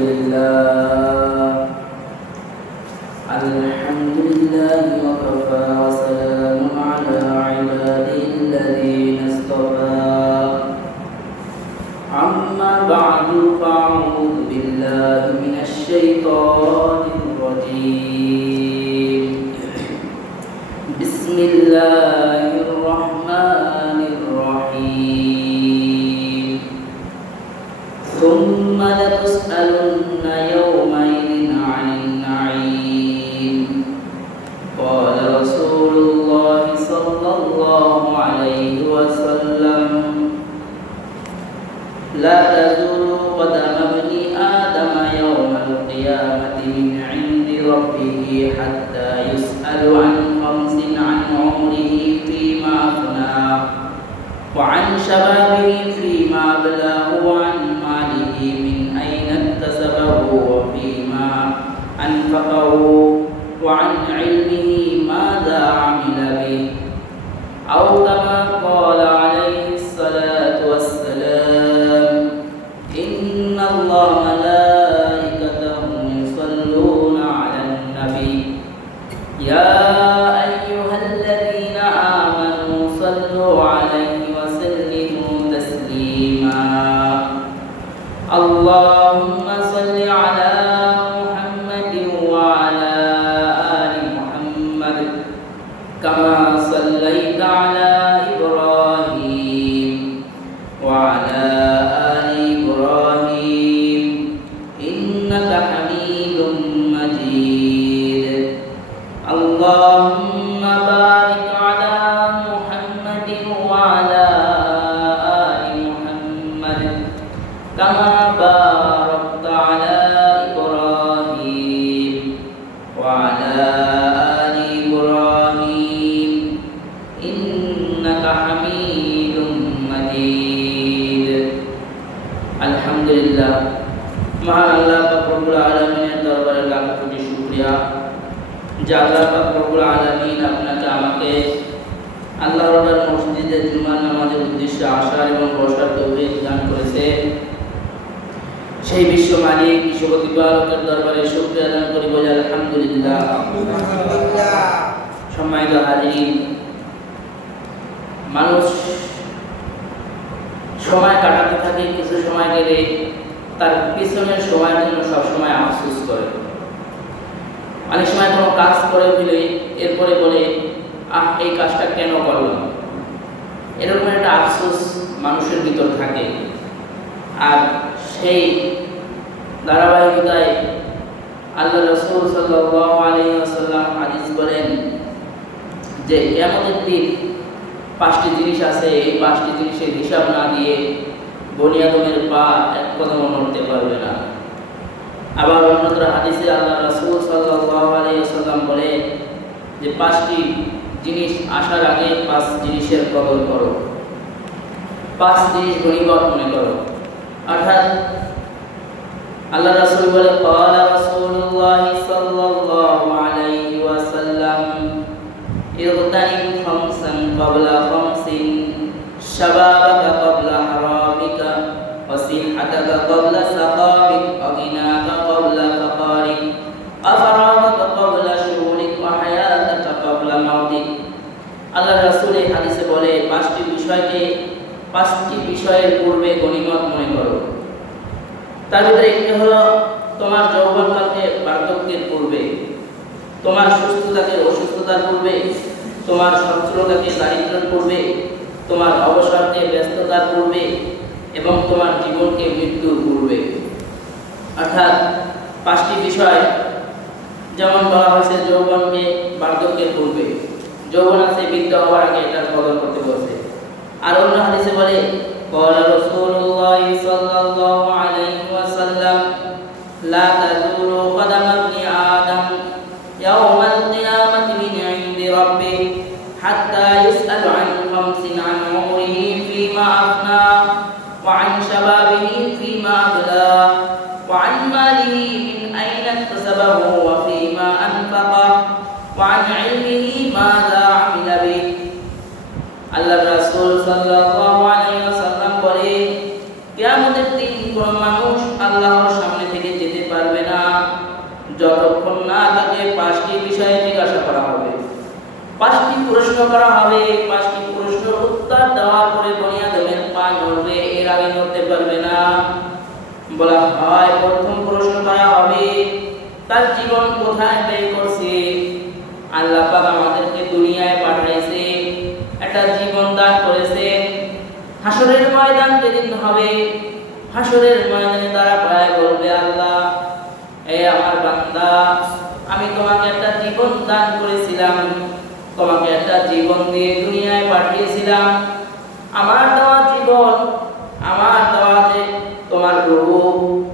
لله وكفى وسلام على عباده الذين اصطفى أما بعد فأعوذ بالله من الشيطان الرجيم بسم الله الرحمن الرحيم ثم لتسألن يومئذ عن النعيم قال رسول الله صلى الله عليه وسلم لا تزول قدم ابن آدم يوم القيامة من عند ربه حتى يسأل عن خمس عن عمره فيما أفناه وعن شبابه فيما أبلاه وعن ماله من أين اكتسبه وفيما أنفقه وعن علمه ماذا عمل به أو كما قال عليه الصلاة والسلام إن الله ملائكته يصلون على النبي يا أيها الذين آمنوا صلوا عليه وسلموا تسليما اللهم صل على محمد وعلى آل محمد كما صليت على إبراهيم وعلى آل إبراهيم إنك حميد مجيد اللهم بارك على محمد وعلى آل محمد كما باركت على إبراهيم وعلى آل إبراهيم إنك حميد مجيد الحمد لله মহান আল্লাহ পাক রব্বুল আলামিনের দরবারে লাখ কোটি শুকরিয়া যে আল্লাহ পাক রব্বুল আলামিন আপনাকে আমাকে আল্লাহর মসজিদে জুমার নামাজের উদ্দেশ্যে আসার এবং বসার তৌফিক দান করেছে সেই বিশ্ব মালিক বিশ্ব প্রতিপালকের দরবারে শুকরিয়া আদায় করি বলি আলহামদুলিল্লাহ। সম্মানিত হাজিরিন, মানুষ সময় কাটাতে থাকে, কিছু সময় গেলে তার পিছনের সময়ের জন্য সবসময় আফসোস করে। অনেক সময় কোনো কাজ করে ফেলে এরপরে বলে এই কাজটা কেন করলাম, এরকম একটা আফসোস মানুষের ভিতর থাকে। আর সেই ধারাবাহিকতায় আল্লাহ রাসূল সাল্লাল্লাহু আলাইহি ওয়াসাল্লাম হাদিস বলেন যে কিয়ামতের দিন 5টি জিনিস আছে, এই 5টি জিনিসের হিসাব না দিয়ে বনি আদমের পা এক কদমও নড়তে পারবে না। আবার অন্যত্র হাদিসে আল্লাহ রাসূল সাল্লাল্লাহু আলাইহি ওয়াসাল্লাম বলে যে 5টি জিনিস আসার আগে 5 জিনিসের কদর করো, 5 জিনিস গনিমত মনে করো। অর্থাৎ আল্লাহ রাসূল বলে ক্বালা রাসূলুল্লাহ সাল্লাল্লাহু আলাইহি ওয়াসাল্লাম ইগতানিম খামসান ক্বাবলা খামসিন শাবাবাকা ক্বাবলা হারামিকা ওয়া সিহহাতাকা ক্বাবলা সাকামিক ওয়া গিনাকা ক্বাবলা ফাকারিক ওয়া ফারাগাকা ক্বাবলা শুগুলিক ওয়া হায়াতাকা ক্বাবলা মাউতিক। আল্লাহ রাসূল এই হাদিসে বলে 5টি বিষয়ের পূর্বে গনিমত মনে করো। তার ভিতরে একটি হলো তোমার যৌবনকালকে বার্ধক্যের পূর্বে, তোমার সুস্থতাকে অসুস্থতার পূর্বে, তোমার সচ্ছলতাকে দারিদ্র্যের পূর্বে, তোমার অবসরকে ব্যস্ততার পূর্বে এবং তোমার জীবনকে মৃত্যুর পূর্বে। অর্থাৎ 5টি বিষয় যেমন বলা হয়েছে যৌবনকে বার্ধক্যের পূর্বে, যৌবন আছে বৃদ্ধ হওয়ার আগে এটার কদর করতে বলছে। আর অন্য হাদিসে বলে ক্বালা রাসূলুল্লাহ সাল্লাল্লাহু আলাইহি ওয়াসাল্লাম লা তাজুলু কদামা ইবনি আদম ইয়াওমাল কিয়ামাতি মিন ইনদি রাব্বিহি হাত্তা ইউসআলু আন খামসিন আন উমরিহি ফীমা আফনা ওয়া আন শাবাবিহি ফীমা আবলা ওয়া আন মালিহি মিন আইনা ইকতাসাবাহু ওয়া ফীমা আনফাকা ওয়া আন ইলমিহি মাযা আমিলা বিহি। আল্লাহ রাসূল সাল্লাল্লাহু আলাইহি ওয়াসাল্লাম বলে কিয়ামতের দিন কোন মানুষ আল্লাহর সামনে থেকে যেতে পারবে না যতক্ষণ না তাকে 5টি বিষয়ে জিজ্ঞাসা করা হবে। 5টি প্রশ্ন করা হবে। 5টি প্রশ্নের উত্তর দেওয়ার পরে বনি আদমের পা নড়বে, এর আগে নড়তে পারবে না। বলা হয় প্রথম প্রশ্ন করা হবে তার জীবন কোথায় ব্যয় করছে। আল্লাহ পাক আমাদেরকে দুনিয়ায় পাঠাইছে, একটা জীবন দান করেছে। হাসরের ময়দান যেদিন হবে, হাসরের ময়দানে তারা প্রায় বলবে, আল্লাহ এ আমার বান্দা, আমি তোমাকে একটা জীবন দান করেছিলাম, তোমাকে একটা জীবন দিয়ে দুনিয়ায় পাঠিয়েছিলাম। আমার দেওয়া জীবন, আমার দেওয়া যে তোমার রূহ,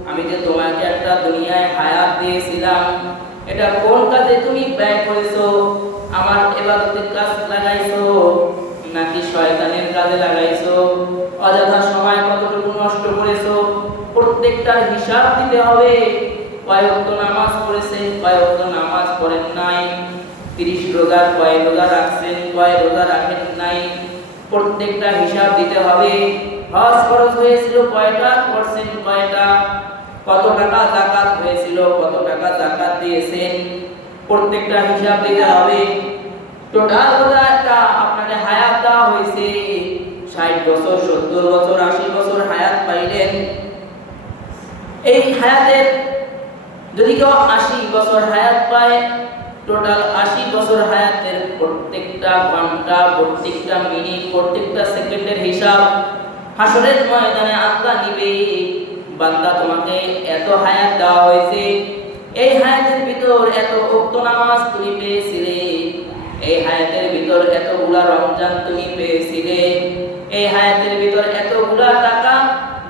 আমি যে তোমাকে একটা দুনিয়ায় হায়াত দিয়েছিলাম, এটা কোন কাজে তুমি ব্যয় করেছো? আমার ইবাদতের কাজ লাগাইছো নাকি শয়তানের কাজে লাগাইছো? অযথা সময় কতটুকু নষ্ট করেছো? প্রত্যেকটার হিসাব দিতে হবে। কয় ওয়াক্ত নামাজ পড়েছেন, কয় ওয়াক্ত নামাজ পড়েন নাই, 30 রোজা কয় রোজা রাখছেন, কয় রোজা রাখেন নাই, প্রত্যেকটা হিসাব দিতে হবে। হজ খরচ হয়েছিল কয়টা, করছেন কয়টা, কত টাকা যাকাত হয়েছিল, কত টাকা যাকাত দিয়েছেন, প্রত্যেকটা হিসাব দিতে হবে। টোটাল রোজা একটা আপনাকে হায়াত দেওয়া হয়েছে, 60 বছর, 70 বছর, 80 বছর হায়াত পাইলেন। এই হায়াতের যদি কেউ 80 বছর হায়াত পায়, টোটাল 80 বছর হায়াতের প্রত্যেকটা ঘন্টা, প্রত্যেকটা মিনিট, প্রত্যেকটা সেকেন্ডের হিসাব হাসরের ময়দানে আল্লাহ নিবে। বান্দা, তোমাকে এত হায়াত দেওয়া হয়েছে, এই হায়াতের ভিতর এত ওয়াক্ত নামাজ তুমি পেয়েছিলে, এই হায়াতের ভিতর এতগুলা রমজান তুমি পেয়েছিলে, এই হায়াতের ভিতর এতগুলা টাকা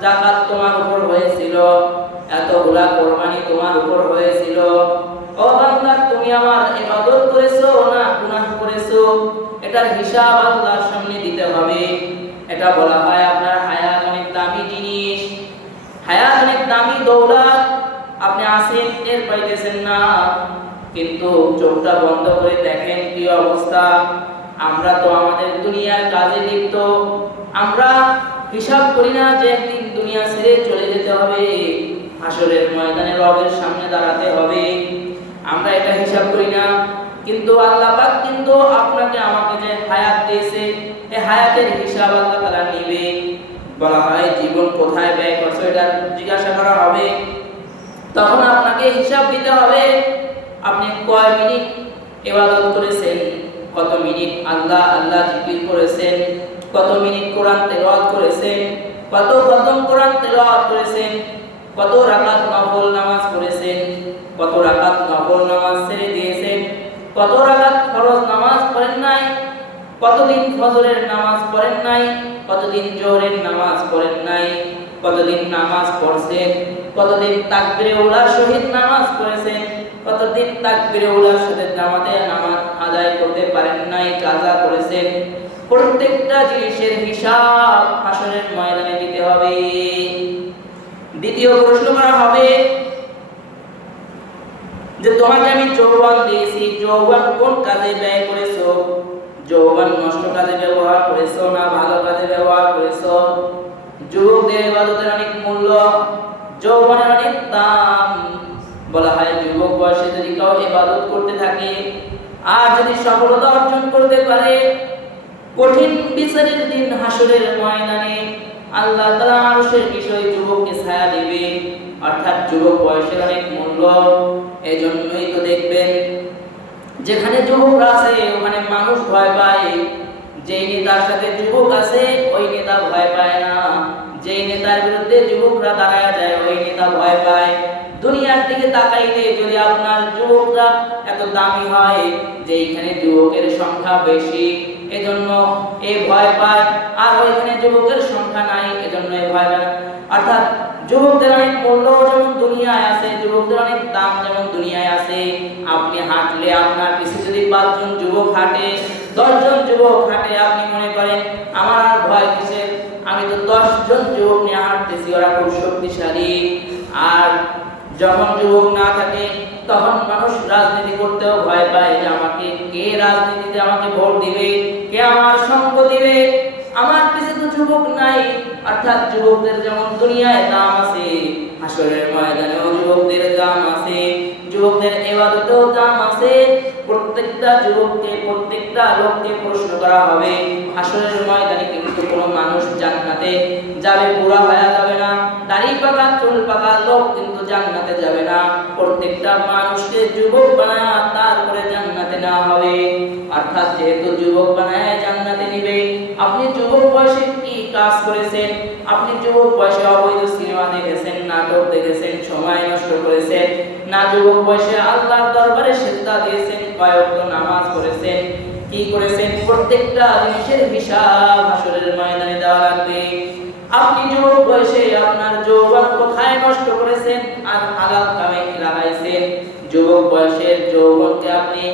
যাকাত তোমার উপর হয়েছিল, এতগুলা কোরবানি তোমার উপর হয়েছিল। ও বান্দা, তুমি আমার ইবাদত করেছো না গুনাহ করেছো? এটার হিসাব আল্লাহর সামনে দিতে হবে। এটা বলা হয় আপনার হায়াত অনেক দামি জিনিস, হায়াত অনেক দামি দৌলত। আপনি আছেন, টের পাইতেছেন না, কিন্তু চোখটা বন্ধ করে দেখেন কি অবস্থা। আমরা তো আমাদের দুনিয়ার কাজে লিপ্ত, আমরা হিসাব করি না যে একদিন দুনিয়া ছেড়ে চলে যেতে হবে, হাসরের ময়দানে রবের সামনে দাঁড়াতে হবে। আমরা এটা হিসাব করি না, কিন্তু আল্লাহ পাক কিন্তু আপনাকে আমাকে যে হায়াত দিয়েছে, এই হায়াতের হিসাব আল্লাহ তাআলা নেবে। বলা হয় জীবন কোথায় ব্যয় করছো, এটা জিজ্ঞাসা করা হবে। তখন আপনাকে হিসাব দিতে হবে, আপনি কয় মিনিট ইবাদত করেছেন, কত মিনিট আল্লাহ আল্লাহ জিকির করেছেন, কত মিনিট কোরআন তেলাওয়াত করেছেন, কত খতম কোরআন তেলাওয়াত করেছেন, কত রাকাত নফল নামাজ পড়েছেন, কত রাকাত নফল নামাজ ছেড়ে দিয়েছেন, কত রাকাত ফরজ নামাজ পড়েন নাই, কতদিন ফজরের নামাজ পড়েন নাই, কতদিন জোহরের নামাজ পড়েন নাই, কতদিন নামাজ পড়ছেন, কতদিন তাকবীরে উলার সহিত নামাজ পড়েছেন, কতদিন তাকবীরে উলার সাথে জামাতে নামাজ আদায় করতে পারেন নাই, কাজা করেছেন। প্রত্যেকটা জিনিসের হিসাব হাসরের ময়দানে দিতে হবে। দ্বিতীয় প্রশ্ন করা হবে যে তোমাকে আমি যৌবন দিয়েছি, যৌবন কোন কাজে ব্যয় করেছো? যৌবন নষ্ট কাজে ব্যবহার করেছো না ভালো কাজে ব্যবহার করেছো? যুবকদের ইবাদতের অনেক মূল্য, যৌবনের অনেক দাম। বলা হয় যুবক বয়সে যদি কেউ ইবাদত করতে থাকে আর যদি সফলতা অর্জন করতে পারে, কঠিন বিচারের দিন হাসরের ময়দানে আল্লাহ তাআলা আরশের বিষয় যুবককে ছায়া দিবে। অর্থাৎ যুবক বয়সের অনেক মূল্য। এজন্যই তো দেখবেন যেখানে যুবকরা আছে ওখানে মানুষ ভয় পায়। যেই নেতার সাথে যুবক আছে ওই নেতা ভয় পায় না, যেই নেতার বিরুদ্ধে যুবকরা দাঁড়ায় যায় ওই নেতা ভয় পায়। দুনিয়ার দিকে তাকাইলে যদি আপনার যুবকরা এত দামি হয় যে এখানে যুবকের সংখ্যা বেশি, এজন্য এই ভয় পায়, আর ওইখানে যুবকের সংখ্যা নাই এজন্য এই ভয় পায়। অর্থাৎ যুবকদের অনেক মূল্য যেমন দুনিয়ায় আছে, যুবকদের অনেক দাম যেমন দুনিয়ায় আছে। আপনি হাঁটলে আপনার পিছনে যদি 5 জন যুবক হাঁটে, 10 জন যুবক হাঁটে, আপনি মনে করেন আমার আর ভয় কিসের, আমি তো 10 জন যুবক নিয়ে হাঁটতেছি, ওরা খুব শক্তিশালী। আর যখন যুবক না থাকে তখন মানুষ রাজনীতি করতেও ভয় পায় যে আমাকে কে রাজনীতিতে আমাকে ভোট দিবে, কে আমার সঙ্গ দিবে। আমার পিছে তো যুবক নাই, অর্থাৎ যুবকদের যেমন দুনিয়ায় দাম আছে, হাসরের ময়দানেও যুবকদের দাম আছে, যুবকদের ইবাদতেও দাম আছে। প্রত্যেকটা যুবককে, প্রত্যেকটা লোককে প্রশ্ন করা হবে হাসরের ময়দানে। কিন্তু কোনো মানুষ জান্নাতে যাবে বুড়া হয়ে যাবে না, দাড়ি পাকা চুল পাকা লোক কিন্তু জান্নাতে যাবে না। প্রত্যেকটা মানুষকে যুবক বানায় তারপরে জান্নাতে নেওয়া হবে। অর্থাৎ যেহেতু যুবক বানায় জান্নাতে নিবে, আপনি যুবক বয়সে কি কাজ করেছেন? আপনি যুবক বয়সে অবৈধ সিনেমা দেখেছেন, নাটক দেখেছেন, সময় নষ্ট করেছেন না? যুবক বয়সে আল্লাহর দরবারে সিজদা দিয়েছেন, কয় ওয়াক্ত নামাজ পড়েছেন, কি করেছেন? প্রত্যেকটা জিনিসের হিসাব হাসরের ময়দানে দেওয়া লাগবে। আপনি যুবক বয়সে আপনার যৌবন কোথায় নষ্ট করেছেন আর হালাল কামে লাগাইছেন? যুবক বয়সের যৌবনকে আপনি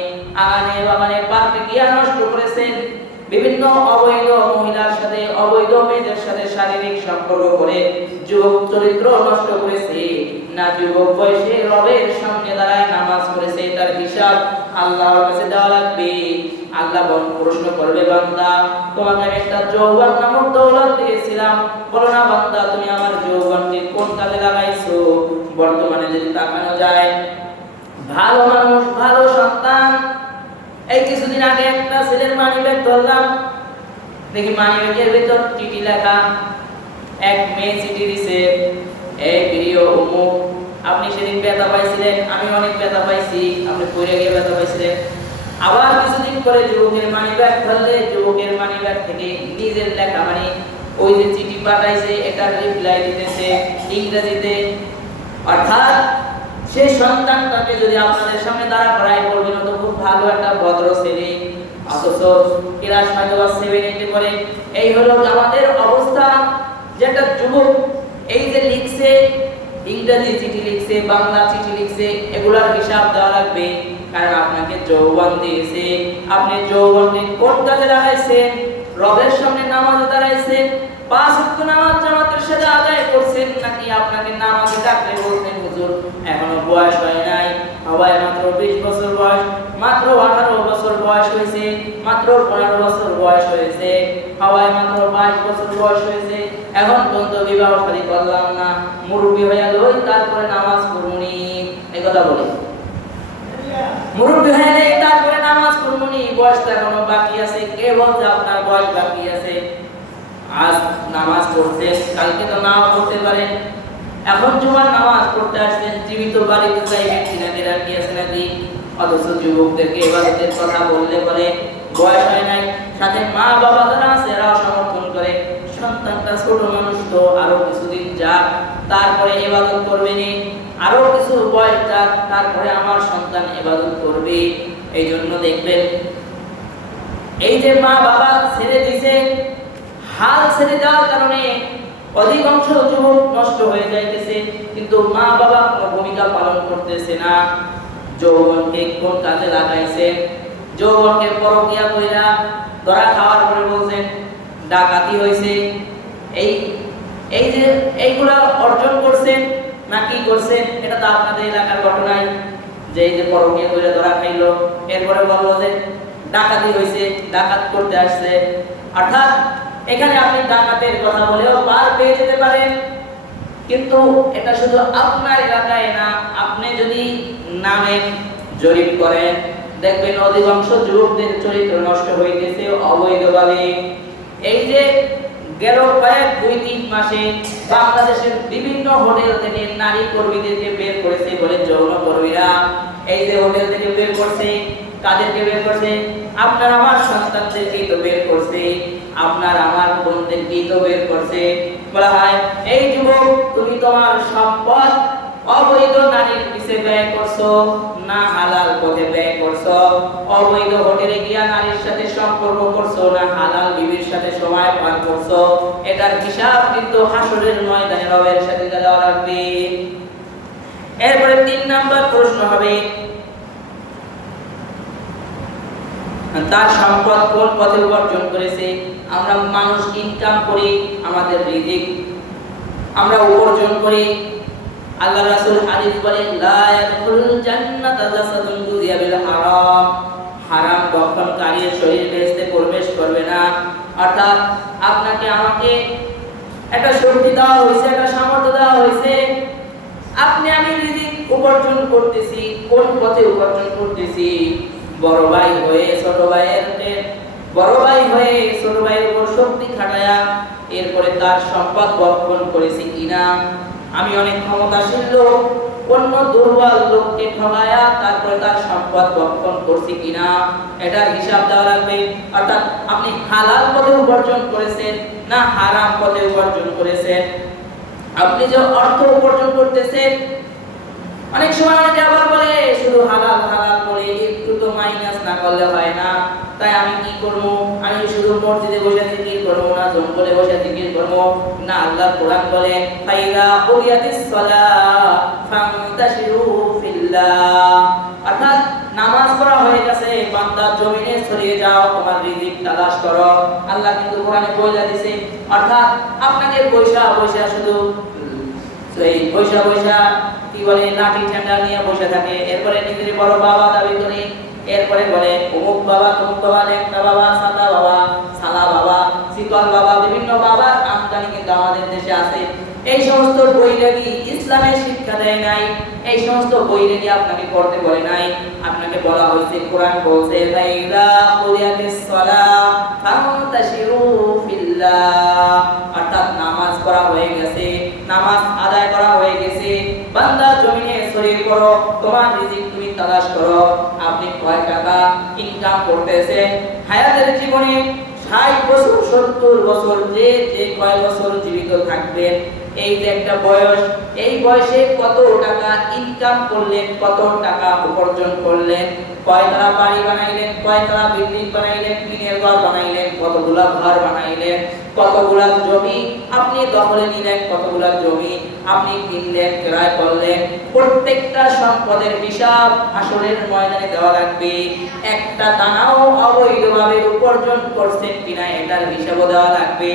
আগানে বাগানে পার্কে গিয়া নষ্ট করেছেন, বিভিন্ন অবৈধ মহিলার সাথে, অবৈধ মেয়েদের সাথে শারীরিক সম্পর্ক করে যুবক চরিত্র নষ্ট করেছে না? যুবক বয়সে রবের সামনে দাঁড়ায় নামাজ পড়েছে, তার হিসাব আল্লাহর কাছে দেওয়া লাগবে। আল্লাহ প্রশ্ন করবে, বান্দা তোমাকে আমি একটা যৌবন নামক দৌলত দিয়েছিলাম, বলো না বান্দা তুমি আমার যৌবনকে কোন কাজে লাগাইছো? বর্তমানে যদি তাকানো যায়, ভালো মানুষ, ভালো সন্তান, এই কিছুদিন আগে একটা ছেলের মানিব্যাগ ধরলাম, দেখি মানিব্যাগের ভিতর চিঠি লেখা। এক মেয়ে চিঠি দিছে, এই প্রিয় অমুক, আপনি সেদিন ব্যথা পাইছিলেন, আমি অনেক ব্যথা পাইছি, আপনি পড়ে গিয়ে ব্যথা পাইছিলেন। আবার কিছুদিন পরে যুবকের মানিব্যাগ ধরলে, যুবকের মানিব্যাগ থেকে নিজের লেখা, মানে ওই যে চিঠি পাঠাইছে এটার রিপ্লাই দিতেছে ইংরেজিতে। অর্থাৎ সেই সন্তানটাকে যদি আপনাদের সামনে দাঁড়া করাই বলবেন তো খুব ভালো একটা ভদ্র ছেলে, অথচ ক্লাস 7-8 পরে এই হলো আমাদের অবস্থা। যেটা যুবক এই যে লিখছে, ইংরেজি চিঠি লিখছে, বাংলা চিঠি লিখছে, এগুলার হিসাব দেওয়া লাগবে। কারণ আপনাকে যৌবন দিয়েছে, আপনি যৌবনকে কোন কাজে লাগাইছেন? রবের সামনে নামাজে দাঁড়াইছেন, 5 ওয়াক্ত নামাজ জামাতের সাথে আদায় করছেন, নাকি আপনাকে নামাজে ডাকলে বলতেন হুজুর এখনো বয়স হয় নাই, সবাই মাত্র 20 বছর বয়স, মাত্র 18 বছর বয়স হয়েছে, মাত্র 15 বছর বয়স হয়েছে, সবাই মাত্র 22 বছর বয়স হয়েছে, এখন পর্যন্ত বিবাহ শাদী করলাম না, মুরব্বী হয়ে লই তারপরে নামাজ পড়বনি, এই কথা বলে। মুরব্বী হয়ে নেই তারপরে নামাজ পড়বনি, বয়সটা এখনো বাকি আছে। কে বলছে আপনার বয়স বাকি আছে? আজ নামাজ পড়তেন, কালকে তো নাও পড়তে পারেন। এখন জুমার নামাজ পড়তে আসছেন, জীবিত বাড়িতে যাইবেন কিনা, গ্যারান্টি আছে নাকি? অথচ যুবকদেরকে ইবাদতের কথা বললে বলে বয়স হয় নাই, সাথে মা বাবা যারা আছে এরাও সমর্থন করে, সন্তানটা ছোট মানুষ তো আরো কিছুদিন যাক তারপরে ইবাদত করবে নি, আরো কিছু বয়স যাক তারপরে আমার সন্তান ইবাদত করবে। এই জন্য দেখবেন এই যে মা বাবা ছেড়ে দিছে, হাল ছেড়ে দেওয়ার কারণে অধিকাংশ যুবক নষ্ট হয়ে যাইতেছে, কিন্তু মা বাবা কোনো ভূমিকা পালন করতেছে না। যৌবনকে কোন কাজে লাগাইছে? যৌবনকে পরকিয়া কইরা ধরা খাওয়ার পরে বলছেন ডাকাতি হয়েছে, এই যে এইগুলা অর্জন করছেন না কি করছেন? এটা তো আপনাদের এলাকার ঘটনাই, যে এই যে পরকিয়া কইরা ধরা খাইলো, এরপরে বললো যে ডাকাতি হয়েছে, ডাকাত করতে আসছে। অর্থাৎ এখানে আপনি ডাকাতের কথা বলেও পার পেয়ে যেতে পারেন, কিন্তু এটা শুধু আপনার এলাকায় না, আপনি যদি নামে জরিপ করেন দেখবেন অধিকাংশ যুবকদের চরিত্র নষ্ট হইতেছে অবৈধভাবে। এই যে গেল কয়েক 2-3 মাসে বাংলাদেশের বিভিন্ন হোটেল থেকে নারী কর্মীদেরকে বের করেছে বলে যৌন কর্মীরা, এই যে হোটেল থেকে বের করছে, কাদেরকে বের করছে? আপনার আমার সন্তানদেরকেই তো বের করছে, আপনার আমার বোনদেরকেই তো বের করছে। বলা হয় এই যুবক তুমি তোমার সম্পদ অবৈধ নারীর পিছে ব্যয় করছো না হালাল পথে ব্যয় করছো? অবৈধ হোটেলে গিয়া নারীর সাথে সম্পর্ক করছো না হালাল বিবির সাথে সময় পার করছো? এটার হিসাব কিন্তু হাসরের ময়দানে রবের সাথে দেওয়া লাগবে। এরপরে 3 নাম্বার প্রশ্ন হবে তার সম্পদ কোন পথে উপার্জন করেছে। আমরা মানুষ ইনকাম করি, আমাদের রিজিক আমরা উপার্জন করি। আল্লাহ রাসূল হাদিস বলেন লা ইয়াদখুলুল জান্নাতা জাসাদুন গুযিয়া বিল হারাম, হারাম বক্ষণকারীর শরীর বেহেশতে প্রবেশ করবে না। অর্থাৎ আপনাকে আমাকে একটা শক্তি দেওয়া হয়েছে, একটা সামর্থ্য দেওয়া হয়েছে, আপনি আমি রিজিক উপার্জন করতেছি, কোন পথে উপার্জন করতেছি? বড় ভাই হয়ে ছোট ভাইয়ের উপর শক্তি খাটায়া এরপরে তার সম্পদ ভক্ষণ করেছি কিনা? আমি অনেক ক্ষমতাশীল লোক অন্য দুর্বল লোককে ঠকায়া তারপরে তার সম্পদ ভক্ষণ করছি কিনা, এটার হিসাব দেওয়া লাগবে। অর্থাৎ আপনি হালাল পথে উপার্জন করেছেন না হারাম পথে উপার্জন করেছেন? আপনি যে অর্থ উপার্জন করতেছেন, অনেক সময় অনেকে আবার বলে শুধু হালাল হালাল বলে একটু তো মাইনাস না করলে হয় না, তাই আমি কি করব? আমি শুধু মসজিদে বসে জিকির করব না জঙ্গলে বসে জিকির করব না? আল্লাহর কোরআন বলে ফাইদা কুরিয়াতিস সালাহ ফান্তাশিরু ফিল্লাহ, অর্থাৎ নামাজ পড়া হয়ে গেছে, বান্দা জমিনে ছড়িয়ে যাও, তোমার রিজিক তালাশ করো। আল্লাহ কিন্তু কোরআনে বলে দিয়েছে, অর্থাৎ আপনাকে পয়সা শুধু এই পয়সা কি বলে লাঠি ঠ্যাঙ্গা নিয়ে বসে থাকে, এরপরে নিজের বড় বাবা দাবি করে, এরপরে বলে অমুক বাবা তমুক বাবা, লেংটা বাবা, সাদা বাবা, সালা বাবা, শীতল বাবা, বিভিন্ন বাবার আমদানি কিন্তু আমাদের দেশে আছে। এই সমস্ত বইগুলি ইসলামের শিক্ষা দেয় নাই, এই সমস্ত বইগুলি আপনাকে পড়তে বলে নাই। আপনাকে বলা হয়েছে, কোরআন বলছে ফাইদা কুরিয়াতিস সালাহ ফান্তাশিরু ফিল্লাহ, অর্থাৎ নামাজ পড়া হয়ে গেছে, নামাজ আদায় করা হয়ে গেছে, বান্দা জমিনে ছড়িয়ে পড়ো, তোমার রিজিক তুমি তালাশ করো। আপনি কয় টাকা ইনকাম করতেছেন হায়াতের জীবনে? 60 বছর 70 বছর যে কয় বছর জীবিত থাকবেন, এই যে একটা বয়স, এই বয়সে কত টাকা ইনকাম করলেন, কত টাকা উপার্জন করলেন, কয়তলা বাড়ি বানাইলেন, কয়তলা বিল্ডিং বানাইলেন, টিনের ঘর বানাইলেন, কতগুলা ঘর বানাইলেন, কতগুলা জমি আপনি দখলে নিলেন, কতগুলা জমি আপনি কিনলেন, ক্রয় করলেন, প্রত্যেকটা সম্পদের হিসাব হাসরের ময়দানে দেওয়া লাগবে। একটা দানাও অবৈধভাবে উপার্জন করছেন কিনা এটার হিসাবও দেওয়া লাগবে।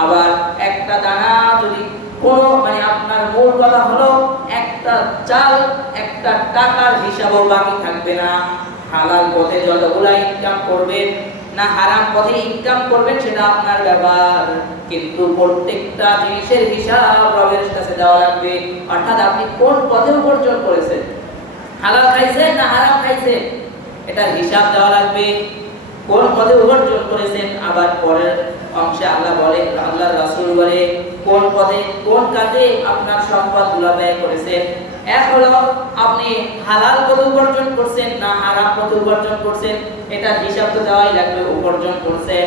আবার একটা দানা যদি কোন আপনার মূল কথা হলো একটা চাল, একটা টাকার হিসাবও বাকি থাকবে না। হালাল পথে যতগুলা ইনকাম করবেন না হারাম পথে ইনকাম করবেন সেটা আপনার ব্যাপার, কিন্তু প্রত্যেকটা জিনিসের হিসাব রবের কাছে দেওয়া লাগবে। অর্থাৎ আপনি কোন পথে উপার্জন করেছেন, হালাল খাইছেন না হারাম খাইছেন, এটার হিসাব দেওয়া লাগবে। কোন পথে উপার্জন করেছেন, আবার পরের অংশে আল্লাহ বলে, আল্লাহর রাসূল বলে কোন পথে কোন কাজে আপনার সম্পদগুলো ব্যয় করেছেন। এক হলো আপনি হালাল পথে উপার্জন করছেন না হারাম পথে উপার্জন করছেন, এটার হিসাব তো দেওয়াই লাগবে। উপার্জন করছেন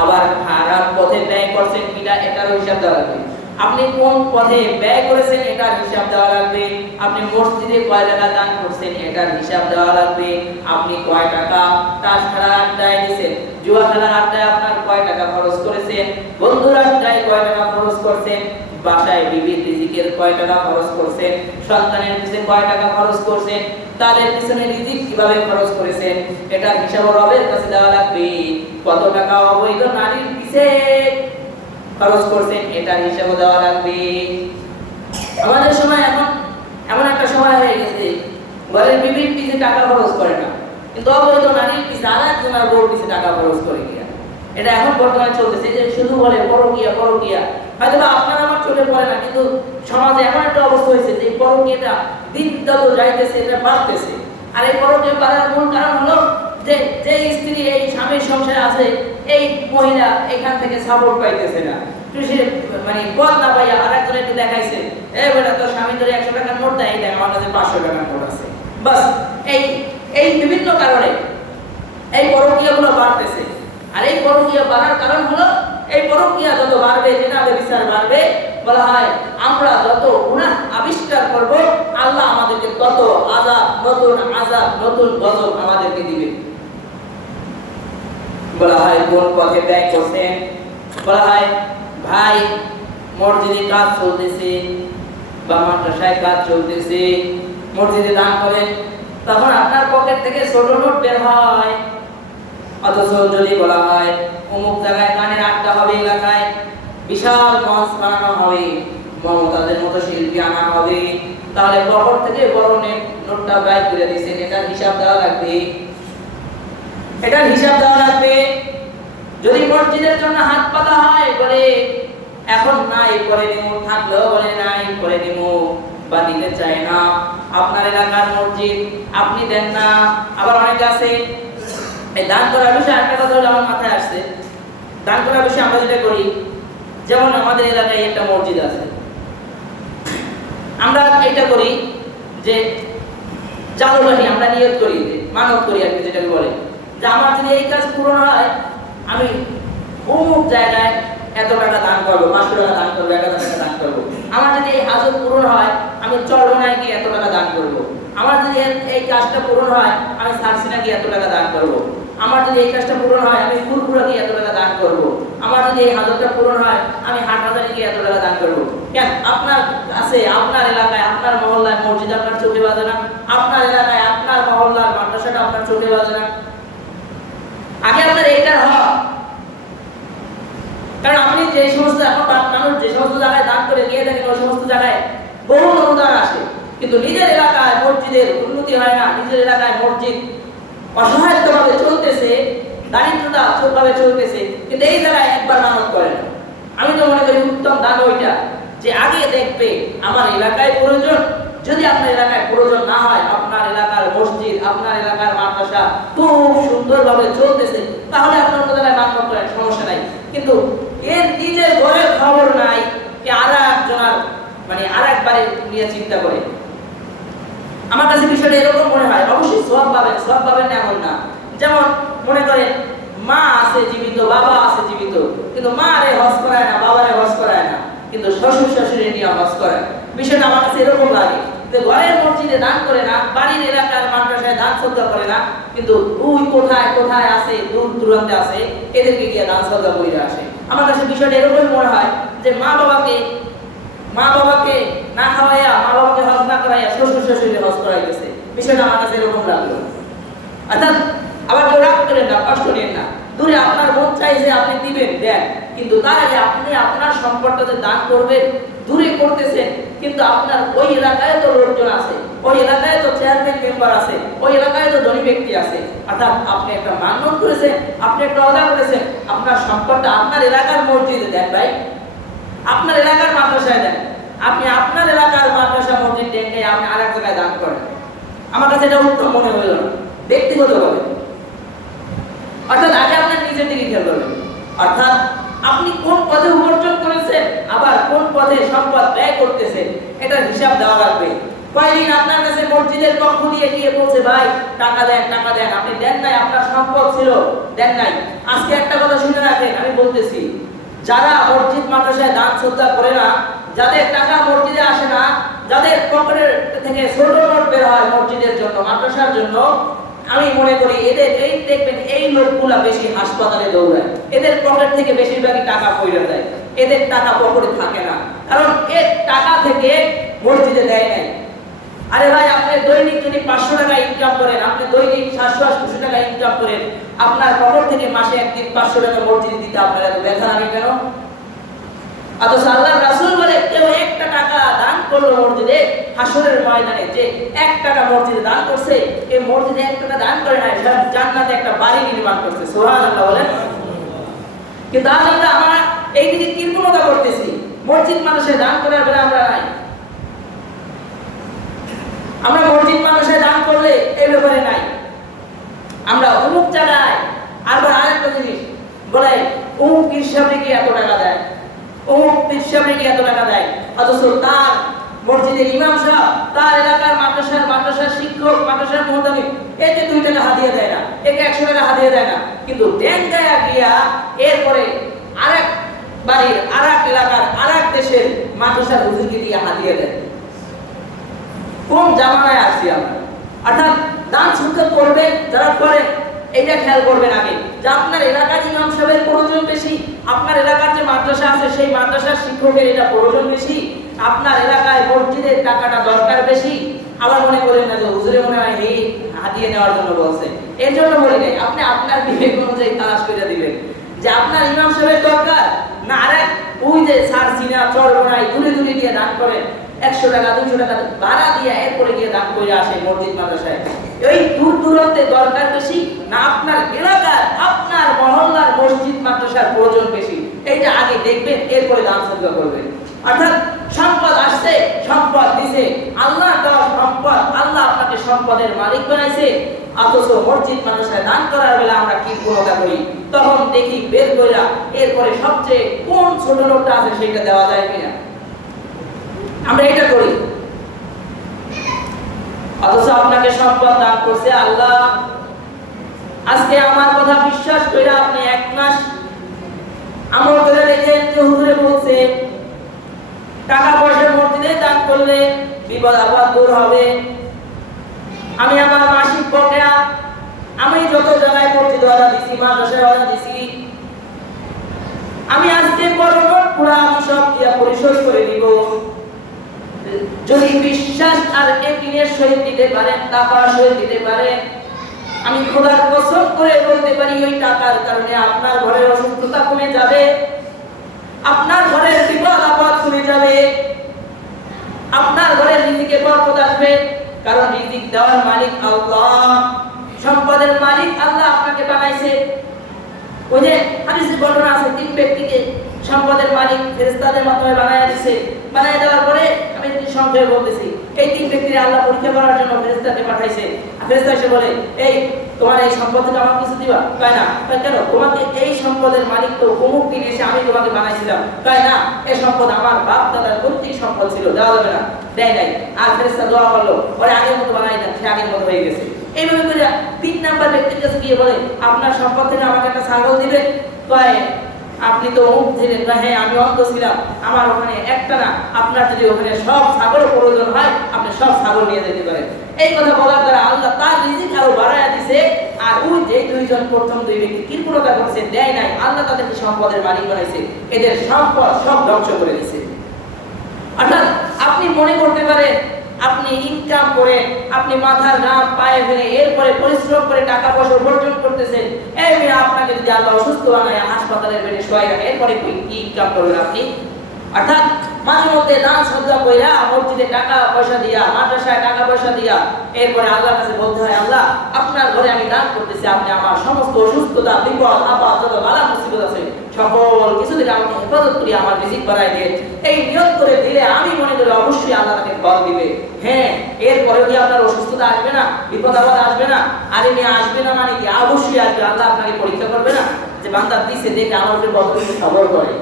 আবার হারাম পথে ব্যয় করছেন কিনা এটারও হিসাব দেওয়া লাগবে। আপনি কোন পথে ব্যয় করেছেন এটার হিসাব দেওয়া লাগবে। আপনি মসজিদে কয় টাকা দান করছেন এটার হিসাব দেওয়া লাগবে। আপনি কয় টাকা তাস খেলার আড্ডায় দিয়েছেন, জুয়া খেলার আড্ডায় আপনার কয় টাকা খরচ করেছেন, বন্ধুর আড্ডায় কয় টাকা খরচ করছেন, বাসায় বিবির রিজিকের কয় টাকা খরচ করছেন, সন্তানের পিছনে কয় টাকা খরচ করছেন, তাদের পিছনে রিজিক কিভাবে খরচ করেছেন, এটার হিসাব রবের কাছে দেওয়া লাগবে। কত টাকা অবৈধ নারীর পিছে খরচ করছেন এটার হিসাব দেওয়া লাগবে। আমাদের সময় এখন এমন একটা সময় হয়ে গেছে, ঘরের বিবির পিছে টাকা খরচ করে না, কিন্তু অবৈধ নারীর পিছে আর একজনের বউর পিছে টাকা খরচ করে গিয়া। এটা এখন বর্তমানে চলতেছে, যে শুধু বলে পরকীয়া পরকীয়া, হয়তো আপনার আমার চোখে পড়ে না, কিন্তু সমাজে এমন একটা অবস্থা হয়েছে যে পরকীয়াটা দিন যত যাইতেছে এটা বাড়তেছে। আর এই পরকীয়া বাড়ার মূল কারণ হলো যে স্ত্রী এই স্বামীর সংসারে আছে, এই মহিলা এখান থেকে সাপোর্ট পাইতেছে না, পথ না পাইয়া আর একজনের একটু দেখাইছে, এই বেটা তোর স্বামী ধরে 100 টাকার নোট দেয়, এই দেখ আমার কাছে 500 টাকার নোট আছে, বাস। এই বিভিন্ন কারণে এই পরকীয়াগুলো বাড়তেছে। আর এই পরকীয়া বাড়ার কারণ হলো, এই পরকীয়া যত বাড়বে, জিনা ব্যভিচার বাড়বে, বলা হয় আমরা যত গুনাহ আবিষ্কার করব আল্লাহ আমাদেরকে তত আযাব, নতুন গজব আমাদেরকে দিবে। বলা হয় কোন পথে ব্যয় করছেন, বলা হয় ভাই মসজিদে কাজ চলতেছে বা মাদ্রাসায় কাজ চলতেছে, মসজিদে দান করেন, তখন আপনার পকেট থেকে ছোট নোট বের হয়। অথচ যদি বলা হয় অমুক জায়গায় গানের আড্ডা হবে, এলাকায় বিশাল মঞ্চ বানানো হবে, মমতাজের মতো শিল্পী আনা হবে, তাহলে পকেট থেকে বড় নোটটা বাইর করে দিয়েছেন, এটার হিসাব দেওয়া লাগবে। এটার হিসাব দেওয়া লাগবে। যদি মসজিদের জন্য হাত পাতা হয়, বলে এখন নাই পরে দিমু, থাকলেও বলে নাই পরে দিমু বা দিতে চায় না। আপনার এলাকার মসজিদ আপনি দেন না। আবার অনেকে আছে এই দান করার বিষয়ে একটা কথা হলো আমার মাথায় আসছে। দান করার বিষয়ে আমরা যেটা করি, যেমন আমাদের এলাকায় একটা মসজিদ আছে, আমরা এটা করি যে জালবানি আমরা নিয়ত করি, মানত করি আর কি, যেটাকে বলে যে আমার যদি এই কাজ পূরণ হয় আমি অমুক জায়গায় এত টাকা দান করবো, 500 টাকা দান করবো, 1000 টাকা দান করবো। আমার যদি এই হাজত পূরণ হয় আমি চরমনায় গিয়ে এত টাকা দান করবো। আমার যদি এই কাজটা পূরণ হয় আমি সারসিনা গিয়ে এত টাকা দান করবো। আমার যদি এই কাজটা পূরণ হয় আমি ফুলপুরা গিয়ে এত টাকা দান করবো। আমার যদি এই হাজতটা পূরণ হয় আমি হাটবাজারে গিয়ে এত টাকা দান করবো। কেন? আপনার আছে, আপনার এলাকায় আপনার মহল্লায় মসজিদ আপনার চোখে বাজে না? আপনার এলাকায় আপনার মহল্লার মাদ্রাসাটা আপনার চোখে বাজে না? আগে আপনার এইটা হক। কারণ আপনি যে সমস্ত এখন মানুষ যে সমস্ত জায়গায় দান করে গিয়ে থাকেন ওই সমস্ত জায়গায় বহু অনুদান আসে, কিন্তু নিজের এলাকায় মসজিদের উন্নতি হয় না। নিজের এলাকায় মসজিদ অসহায়ত্বভাবে চলতেছে, দারিদ্রতা ভাবে চলতেছে, কিন্তু এই জায়গায় একবার মানত করে না। আমি তো মনে করি উত্তম দান ওইটা যে আগে দেখবে আমার এলাকায় প্রয়োজন, যদি আপনার এলাকায় প্রয়োজন না হয়, আপনার এলাকার মসজিদ আপনার এলাকার মাদ্রাসা খুব সুন্দরভাবে চলতেছে, তাহলে আপনার অন্য জায়গায় মানত করেন, সমস্যা নাই। কিন্তু এর নিজের ঘরের খবর নাই, কি আর একজনের মানে আর একবারে নিয়ে চিন্তা করে। আমার কাছে বিষয়টা এরকম মনে হয়, অবশ্যই সওয়াব পাবেন না এমন না। যেমন মনে করেন মা আছে জীবিত, বাবা আছে জীবিত, কিন্তু মা রে হজ করায় না, বাবারে হজ করায় না, কিন্তু শ্বশুর শাশুড়ি নিয়ে হজ করায়। বিষয়টা আমার কাছে এরকম লাগে যে ঘরের মসজিদে দান করে না, বাড়ির এলাকার মাদ্রাসায় দান সদকা করে না, কিন্তু ওই কোথায় কোথায় আছে, দূর দূরান্তে আছে, এদেরকে গিয়ে দান সদকা করে আসে। আমার কাছে বিষয়টা এরকম মনে হয় যে মা বাবাকে না খাওয়াইয়া, মা বাবাকে হজ না করাইয়া শ্বশুর শাশুড়ি হজ করাইতেছে। বিষয়টা আমার কাছে এরকম লাগলো। অর্থাৎ আবার কেউ রাগ করেন না, কষ্ট নেন না, দূরে আপনার মন চাই যে আপনি দিবেন, দেন, কিন্তু তার আগে আপনি আপনার সম্পদটা যে দান করবেন দূরে করতেছেন, কিন্তু আপনার ওই এলাকায় তো লোকজন আছে, ওই এলাকায় তো চেয়ারম্যান মেম্বার আছে, ওই এলাকায় তো ধনী ব্যক্তি আছে। অর্থাৎ আপনি একটা মান্যত করেছেন, আপনি একটা ওয়াদা করেছেন, আপনার সম্পদটা আপনার এলাকার মসজিদে দেন ভাই, আপনার এলাকার মাদ্রাসায় দেন। আপনি আপনার এলাকার মাদ্রাসা মসজিদ ডেকে আপনি আর এক জায়গায় দান করেন। আমার কাছে এটা উত্তম মনে হইল না ব্যক্তিগতভাবে। অর্থাৎ আগে আপনার নিজের দিকে খেয়াল করবেন, অর্থাৎ আপনি কোন পথে উপার্জন করেছেন, আবার কোন পথে সম্পদ ব্যয় করতেছেন, এটার হিসাব দেওয়া লাগবে। কয়দিন আপনার কাছে মসজিদের পক্ষ দিয়ে গিয়ে বলছে ভাই টাকা দেন, আপনি দেন নাই, আপনার সম্পদ ছিল দেন নাই। আজকে একটা কথা শুনে রাখেন, আমি বলতেছি, যারা মসজিদ মাদ্রাসায় দান সদকা করে না, যাদের টাকা মসজিদে আসে না, যাদের পকেটের থেকে ছোট নোট বের হয় মসজিদের জন্য, মাদ্রাসার জন্য, আমি মনে করি এদের এই দেখবেন এই লোকগুলা বেশি হাসপাতালে দৌড়ায়, এদের পকেট থেকে বেশিরভাগই টাকা পয়সা দেয়, এদের টাকা পকেটে থাকে না, কারণ এর টাকা থেকে মসজিদে দেয় নাই। আরে ভাই আপনি দৈনিক যদি 500 টাকা ইনকাম করেন, আপনি দৈনিক 700-800 টাকা ইনকাম করেন, আপনার পকেট থেকে মাসে একদিন 500 টাকা মসজিদে দিতে আপনার এত ব্যথা লাগে কেন? অথচ আল্লাহর রাসূল বলে কেউ 1 টাকা দান করলো মসজিদে, হাসরের ময়দানে যে 1 টাকা মসজিদে দান করছে, এই মসজিদে 1 টাকা দান করে না, জান্নাতে একটা বাড়ি নির্মাণ করছে। সুবহানাল্লাহ বলেন। কিন্তু আজ আমরা এই দিকে কৃপণতা করতেছি, মসজিদ মাদ্রাসায় দান করার বেলা আমরা নাই। আমরা মসজিদ মাদ্রাসায় দান করলে এই ব্যাপারে নাই, আমরা অমুক জায়গায়। আবার আরেকটা জিনিস বলে অমুক পীর সাহেবকে এত টাকা দেয়, অমুক পীর সাহেবকে এত টাকা দেয়, অথচ তার মসজিদের ইমাম সাহেব, তার এলাকার মাদ্রাসার শিক্ষক, মাদ্রাসার মুহতামিম একে 2 টাকা হাদিয়া দেয় না, একে 100 টাকা হাদিয়া দেয় না, কিন্তু দেন দেয়া গিয়া এরপরে আরেক বাড়ির আরেক এলাকার আরেক দেশের মাদ্রাসার হুজুরকে দিয়ে হাদিয়া দেয়। কোন জামানায় আসছি আমরা? অর্থাৎ দান সদকা করবেন যারা করেন, এটা খেয়াল করবেন আগে যে আপনার এলাকার ইমাম সাহেবের প্রয়োজন বেশি, আপনার এলাকার যে মাদ্রাসা আছে সেই মাদ্রাসার শিক্ষকের এটা প্রয়োজন বেশি, আপনার এলাকায় মসজিদের টাকাটা দরকার বেশি। আবার মনে করেন না যে হুজুরে মনে হয় এই হাতিয়ে নেওয়ার জন্য বলছে, এর জন্য বলি নাই, আপনি আপনার বিবেক অনুযায়ী তালাশ করে দিবেন যে আপনার ইমাম সাহেবের দরকার না আরেক ওই যে সারসিনা চরবনাই দূরে দূরে দিয়ে দান করেন, 100 টাকা 200 টাকা ভাড়া দিয়ে এরপরে গিয়ে দান করে আসে মসজিদ মাদ্রাসায়। এই দূর দূরান্তে দরকার বেশি না আপনার এলাকার আপনার মহল্লার মসজিদ মাদ্রাসার প্রয়োজন বেশি? এইটা আগে দেখবেন, এরপরে দান সদকা করবেন। অর্থাৎ সম্পদ আসছে, সম্পদ দিছে, আল্লাহ দেওয়া সম্পদ, আল্লাহ আপনাকে সম্পদের মালিক বানাইছে, অথচ মসজিদ মানুষের দান করার বেলা আমরা কি কোনটা করি, তখন দেখি বের কইরা এরপরে সবচেয়ে কোন ছোট লোকটা আছে সেটা দেওয়া যায় কিনা, আমরা এটা করি। অথচ আপনাকে সম্পদ দান করছে আল্লাহ। আজকে আমার কথা বিশ্বাস করে আপনি এক মাস আমল করে দেখেন যে হুজুরে বলছে টাকা পয়সা মসজিদে দান করলে বিপদ আপদ দূর হবে। আমি আমার মাসিক বকেয়া আমি যত জায়গায় মসজিদ ওয়ালা দিছি, মাদ্রাসায় ওয়ালা দিছি, আমি আজকে বড় নোট পুরো আমি সব দিয়া পরিশোধ করে দিব। যদি বিশ্বাস আর একিনের সহিত দিতে পারেন, তাকওয়ার সহিত দিতে পারেন, আমি খোদার কসম করে বলতে পারি ওই টাকার কারণে আপনার ঘরের অসুস্থতা কমে যাবে, আপনার ঘরের বিপদ আপদ কমে যাবে, আপনার ঘরে রিজিকে বরকত আসবে। কারণ রিজিক দেওয়ার মালিক আল্লাহ, সম্পদের মালিক আল্লাহ আপনাকে বানাইছে। ওই যে হাদিসে বর্ণনা আছে, তিন ব্যক্তিকে সম্পদের মালিক ফেরেশতাদের মাধ্যমে বানায়া দিয়েছে। বানায়া দেওয়ার পরে আমি সংক্ষেপে বলতেছি, এই তিন ব্যক্তির আল্লাহ পরীক্ষা করার জন্য ফেরেশতাকে পাঠাইছে। ফেরেশতা এসে বলে, এই তোমার এই সম্পদ থেকে আমার কিছু দিবা? কয় না। কয় কেন? তোমাকে এই সম্পদের মালিক তো অমুক দিন এসে আমি তোমাকে বানাইছিলাম। কয় না, এই সম্পদ আমার বাপ দাদার কর্তৃক সম্পদ ছিল, দেওয়া যাবে না। দেয় নাই। আর ফেরেশতা দোয়া করলো, ওরে আগের মতো বানাই দেন, সে আগের মতো হয়ে গেছে। এইভাবে করে তিন নাম্বার ব্যক্তির কাছে গিয়ে বলে, আপনার সম্পদ থেকে আমাকে একটা ছাগল দিবে? কয় আপনি তো অমুক ছিলেন। হ্যাঁ, আমি অন্ধ ছিলাম, আমার ওখানে একটা না, আপনার যদি ওখানে সব ছাগল প্রয়োজন হয় আপনি সব ছাগল নিয়ে যেতে পারেন। এই কথা বলার দ্বারা আল্লাহ তার রিজিক আরো বাড়ায়া দিছে। আর ওই যে দুইজন প্রথম দুই ব্যক্তি কৃপণতা করছে, দেয় নাই, আল্লাহ তাদেরকে সম্পদের মালিক বানাইছে, এদের সম্পদ সব ধ্বংস করে দিছে। অর্থাৎ আপনি মনে করতে পারেন আপনি ইনকাম করে, আপনি মাথার ঘাম পায়ে ফেলে এরপরে পরিশ্রম করে টাকা পয়সা উপার্জন করতেছেন, এই আপনাকে যদি আল্লাহ অসুস্থ বানায় হাসপাতালের বেডে শোয়াই রাখে, এরপরে কি ইনকাম করবেন আপনি? অর্থাৎ মাঝে মধ্যে দান সদকা কইরা, মসজিদে টাকা পয়সা দিয়া, মাদ্রাসায় টাকা পয়সা দিয়া, এরপরে আল্লাহর কাছে বলতে হয়, আল্লাহ আপনার ঘরে আমি দান করতেছি, আপনি আমার সমস্ত অসুস্থতা, বিপদ আপদ, যত বালা মুসিবত আছে সকল কিছু থেকে আমাকে হেফাজত করি, আমার রিজিক বাড়াই দিয়ে, এই নিয়ত করে দিলে আমি মনে করি অবশ্যই আল্লাহ তাকে ফল দিবে। হ্যাঁ, এরপরে কি আপনার অসুস্থতা আসবে না, বিপদ আপদ আসবে না? আর এমনি আসবে না মানে কি? অবশ্যই আসবে। আল্লাহ আপনাকে পরীক্ষা করবে না যে বান্দা দিছে দেখে আমার উপরে কতটুকু সবর করে,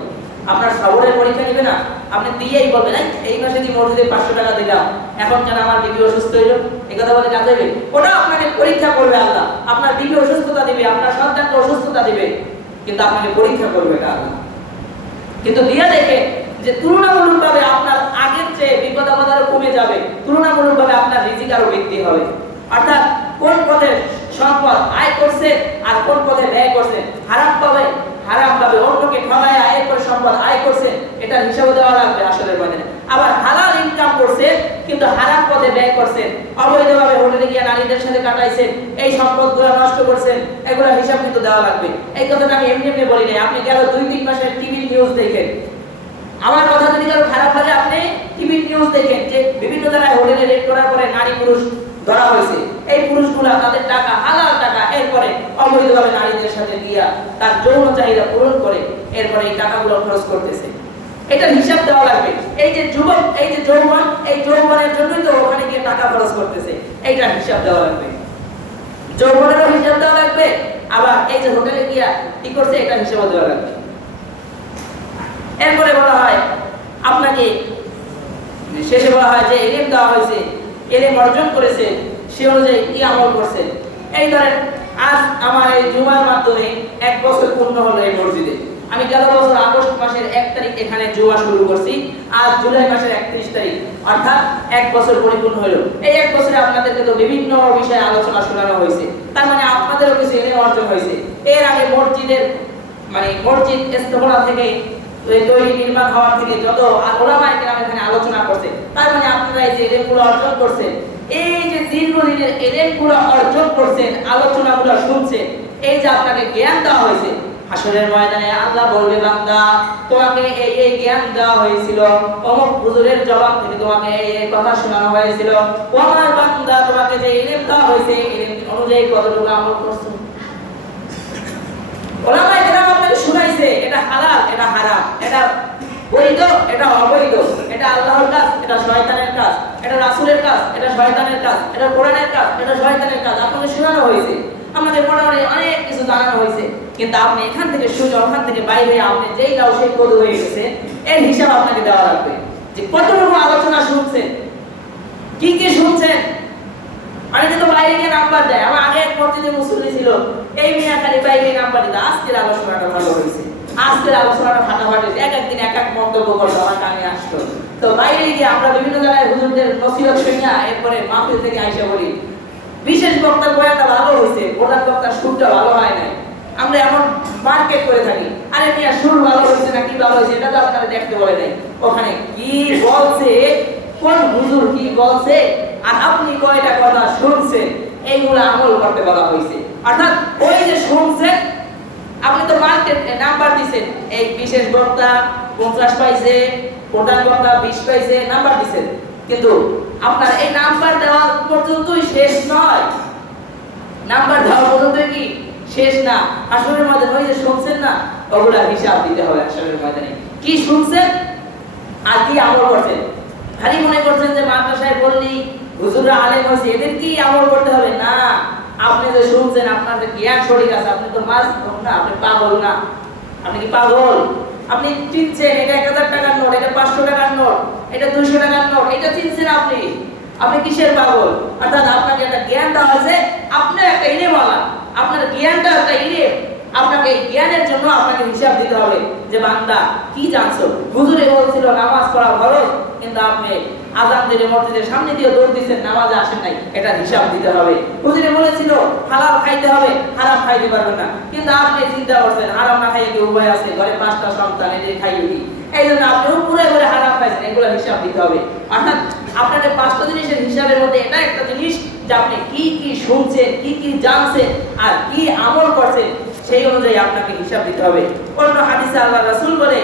আপনার সবরের পরীক্ষা নেবে না? আপনি দিয়েই বলবেন, এই মাসে যদি মসজিদে 500 টাকা দিলাম, এখন কেন আমার বিবি অসুস্থ হইল, এই কথা বলে কাজ হবে? ওটা আপনাকে পরীক্ষা করবে আল্লাহ। আপনার বিবি অসুস্থতা দিবে, আপনার সন্তানকে অসুস্থতা দিবে, কিন্তু আপনাকে পরীক্ষা করবে না আল্লাহ। কিন্তু দিয়ে দেখে যে তুলনামূলকভাবে আপনার আগের চেয়ে বিপদ আপদ আরো কমে যাবে, তুলনামূলকভাবে আপনার রিজিক আরো বৃদ্ধি হবে। অর্থাৎ কোন পথে সম্পদ আয় করছে আর কোন পথে ব্যয় করছে, হারাম ভাবে অন্যকে ঠগায় আয় করে সম্পদ আয় করছে, এটার হিসাব দেওয়া লাগবে আসলের বাজারে। আবার হালাল ইনকাম করছে কিন্তু হারাম পথে ব্যয় করছেন, অবৈধভাবে হোটেলে গিয়ে নারীদের সাথে কাটাইছেন, এই সম্পদগুলো নষ্ট করছেন, এগুলোর হিসাব কিন্তু দেওয়া লাগবে। এই কথাটা আমি এমনি এমনি বলি নাই। আপনি গেল 2-3 মাসের টিভি নিউজ দেখেন, আমার কথা যদি কারো খারাপ লাগে আপনি টিভি নিউজ দেখেন যে বিভিন্ন জায়গায় হোটেলে রেড করার পরে নারী পুরুষ ধরা হয়েছে। এই পুরুষগুলা তাদের টাকা, হালাল টাকা, এরপরে অবৈধভাবে নারীদের সাথে দিয়া তার যৌন চাহিদা পূরণ করে এরপরে এই টাকাগুলো খরচ করতেছে, এটার হিসাব দেওয়া লাগবে। এই যে যুবক, এই যে যৌবন, এই যৌবনের জন্যই তো ওখানে গিয়ে টাকা খরচ করতেছে, এইটার হিসাব দেওয়া লাগবে। যৌবনেরও হিসাব দেওয়া লাগবে, আবার এই যে হোটেলে গিয়া কি করছে এটার হিসাব দেওয়া লাগবে। এরপরে বলা হয় আপনাকে, শেষে বলা হয় যে ইলম দেওয়া হয়েছে, ইলম অর্জন করেছে, সে অনুযায়ী কি আমল করছে। এই ধরেন আজ আমার এই জুমার মাধ্যমে 1 বছর পূর্ণ হলো এই মসজিদে। আমি গেল বছর আগস্ট মাসের 1 তারিখ এখানে জুমা শুরু করছি, আজ জুলাই মাসের 31 তারিখ, অর্থাৎ 1 বছর পরিপূর্ণ হলো। এই 1 বছরে আপনাদেরকে তো বিভিন্ন বিষয়ে আলোচনা শোনানো হয়েছে, তার মানে আপনাদেরও কিছু ইলম অর্জন হয়েছে। এর আগে মসজিদের মসজিদ স্থাপনা থেকে তৈরি নির্মাণ হওয়ার থেকে যত ওলামায়ে কেরাম এখানে আলোচনা করছে, তার মানে আপনারা এই যে ইলমগুলো অর্জন করছেন, এই যে দীর্ঘদিনের ইলমগুলো অর্জন করছেন, আলোচনাগুলো শুনছেন, এই যে আপনাকে জ্ঞান দেওয়া হয়েছে, হাসরের ময়দানে আল্লাহ বলবে বান্দা তোমাকে এই জ্ঞান দেওয়া হয়েছিল, অমুক হুজুরের জবান থেকে তোমাকে এই কথা শোনানো হয়েছিল, ও আমার বান্দা তোমাকে যে ইলম দেওয়া হয়েছে ইলম অনুযায়ী কতটুকু আমল করছো। ওলামায়ে কেরাম আপনাকে শুনাইছে, এটা হালাল, এটা হারাম, এটা বৈধ, এটা অবৈধ, এটা আল্লাহর কাজ, এটা শয়তানের কাজ, এটা রাসূলের কাজ, এটা শয়তানের কাজ, এটা কোরআনের কাজ, এটা শয়তানের কাজ। আপনাকে শোনানো হয়েছে, আমাদের পড়ানো অনেক কিছু জানানো হয়েছে, কিন্তু আপনি এখান থেকে শুনে ওখান থেকে বাইরে আপনি যেই লাও সেই কদু হয়ে গেছে, এর হিসাব আপনাকে দেওয়া লাগবে যে কতটুকু আলোচনা শুনছেন, কি কি শুনছেন। অনেকে তো বাইরে গিয়ে নাম্বার দেয়। আমার আগে এক মসজিদে মুসল্লি ছিল, এই মিয়াখালী বাইরে নাম্বার দিত। আজকের আলোচনাটা ভালো হয়েছে, আজকের আলোচনাটা ফাটাফাটি, এক একদিন এক এক মন্তব্য করতো, আমার কানে আসতো। তো বাইরে গিয়ে আমরা বিভিন্ন জায়গায় হুজুরদের নসিহত শুনিয়া এরপরে মাহফিল থেকে আইসা বলি বিশেষ বক্তার বয়ানটা ভালো হয়েছে, প্রধান বক্তার সুরটা ভালো হয় নাই। আমরা এমন মার্কেট করে থাকি, আরে মিয়া সুর ভালো হয়েছে না কি ভালো হয়েছে এটা তো আপনারা দেখতে বলে নাই, ওখানে কি বলছে, কোন হুজুর কি বলছে, আর আপনি কয়টা কথা শুনছেন, এইগুলো আমল করতে বলা হয়েছে। অর্থাৎ ওই যে শুনছেন, আপনি তো মার্কেট নাম্বার দিছেন, এই বিশেষ বক্তা 50 পাইছে, প্রধান বক্তা 20 পাইছে, নাম্বার দিছেন, কিন্তু আপনার এই নাম্বার দেওয়া পর্যন্তই শেষ নয়। নাম্বার দেওয়া পর্যন্ত কি শেষ না, আসরের মধ্যে ওই যে শুনছেন না, ওগুলা হিসাব দিতে হবে আসরের ময়দানে। কি শুনছেন আর কি আমল করছেন। খালি মনে করছেন যে মাদ্রাসায় বললি হুজুররা আলেম হয়েছে এদের কি আমল করতে হবে না, আপনি যে শুনছেন আপনার যে জ্ঞান সঠিক আছে, আপনি তো মাজনুন না, আপনি পাগল না। আপনি কি পাগল? আপনি চিনছেন এটা 1000 টাকার নোট, এটা 500 টাকার নোট, এটা 200 টাকার নোট, এটা চিনছেন আপনি। আপনি কিসের পাগল? অর্থাৎ আপনাকে একটা জ্ঞান দেওয়া আছে, আপনি একটা ইলমওয়ালা, আপনার জ্ঞানটা একটা ইলম, আপনাকে জ্ঞানের জন্য আপনাকে হিসাব দিতে হবে যে বান্দা কি জানছো। হুজুরে বলছিল নামাজ পড়া ফরজ, কিন্তু আপনি আযান দিলে মসজিদের সামনে দিয়ে দৌড় দিচ্ছেন, নামাজে আসেন নাই, এটা হিসাব দিতে হবে। হুজুরে বলেছিল হালাল খাইতে হবে, হারাম খাইতে পারবেন না, কিন্তু আপনি চিন্তা করছেন হারাম না খাইয়ে কি উপায় আছে, ঘরে 5টা সন্তান, এদের খাইয়ে কি, এই জন্য আপনি পুরো করে হারাম খাইছেন, এগুলো হিসাব দিতে হবে। অর্থাৎ আপনাদের 5টা জিনিসের হিসাবের মধ্যে এটা একটা জিনিস যে আপনি কি কি শুনছেন, কি কি জানছেন আর কি আমল করছেন, সেই অনুযায়ী আপনাকে হিসাব দিতে হবে। অন্য হাদিসে আল্লাহ রাসূল বলে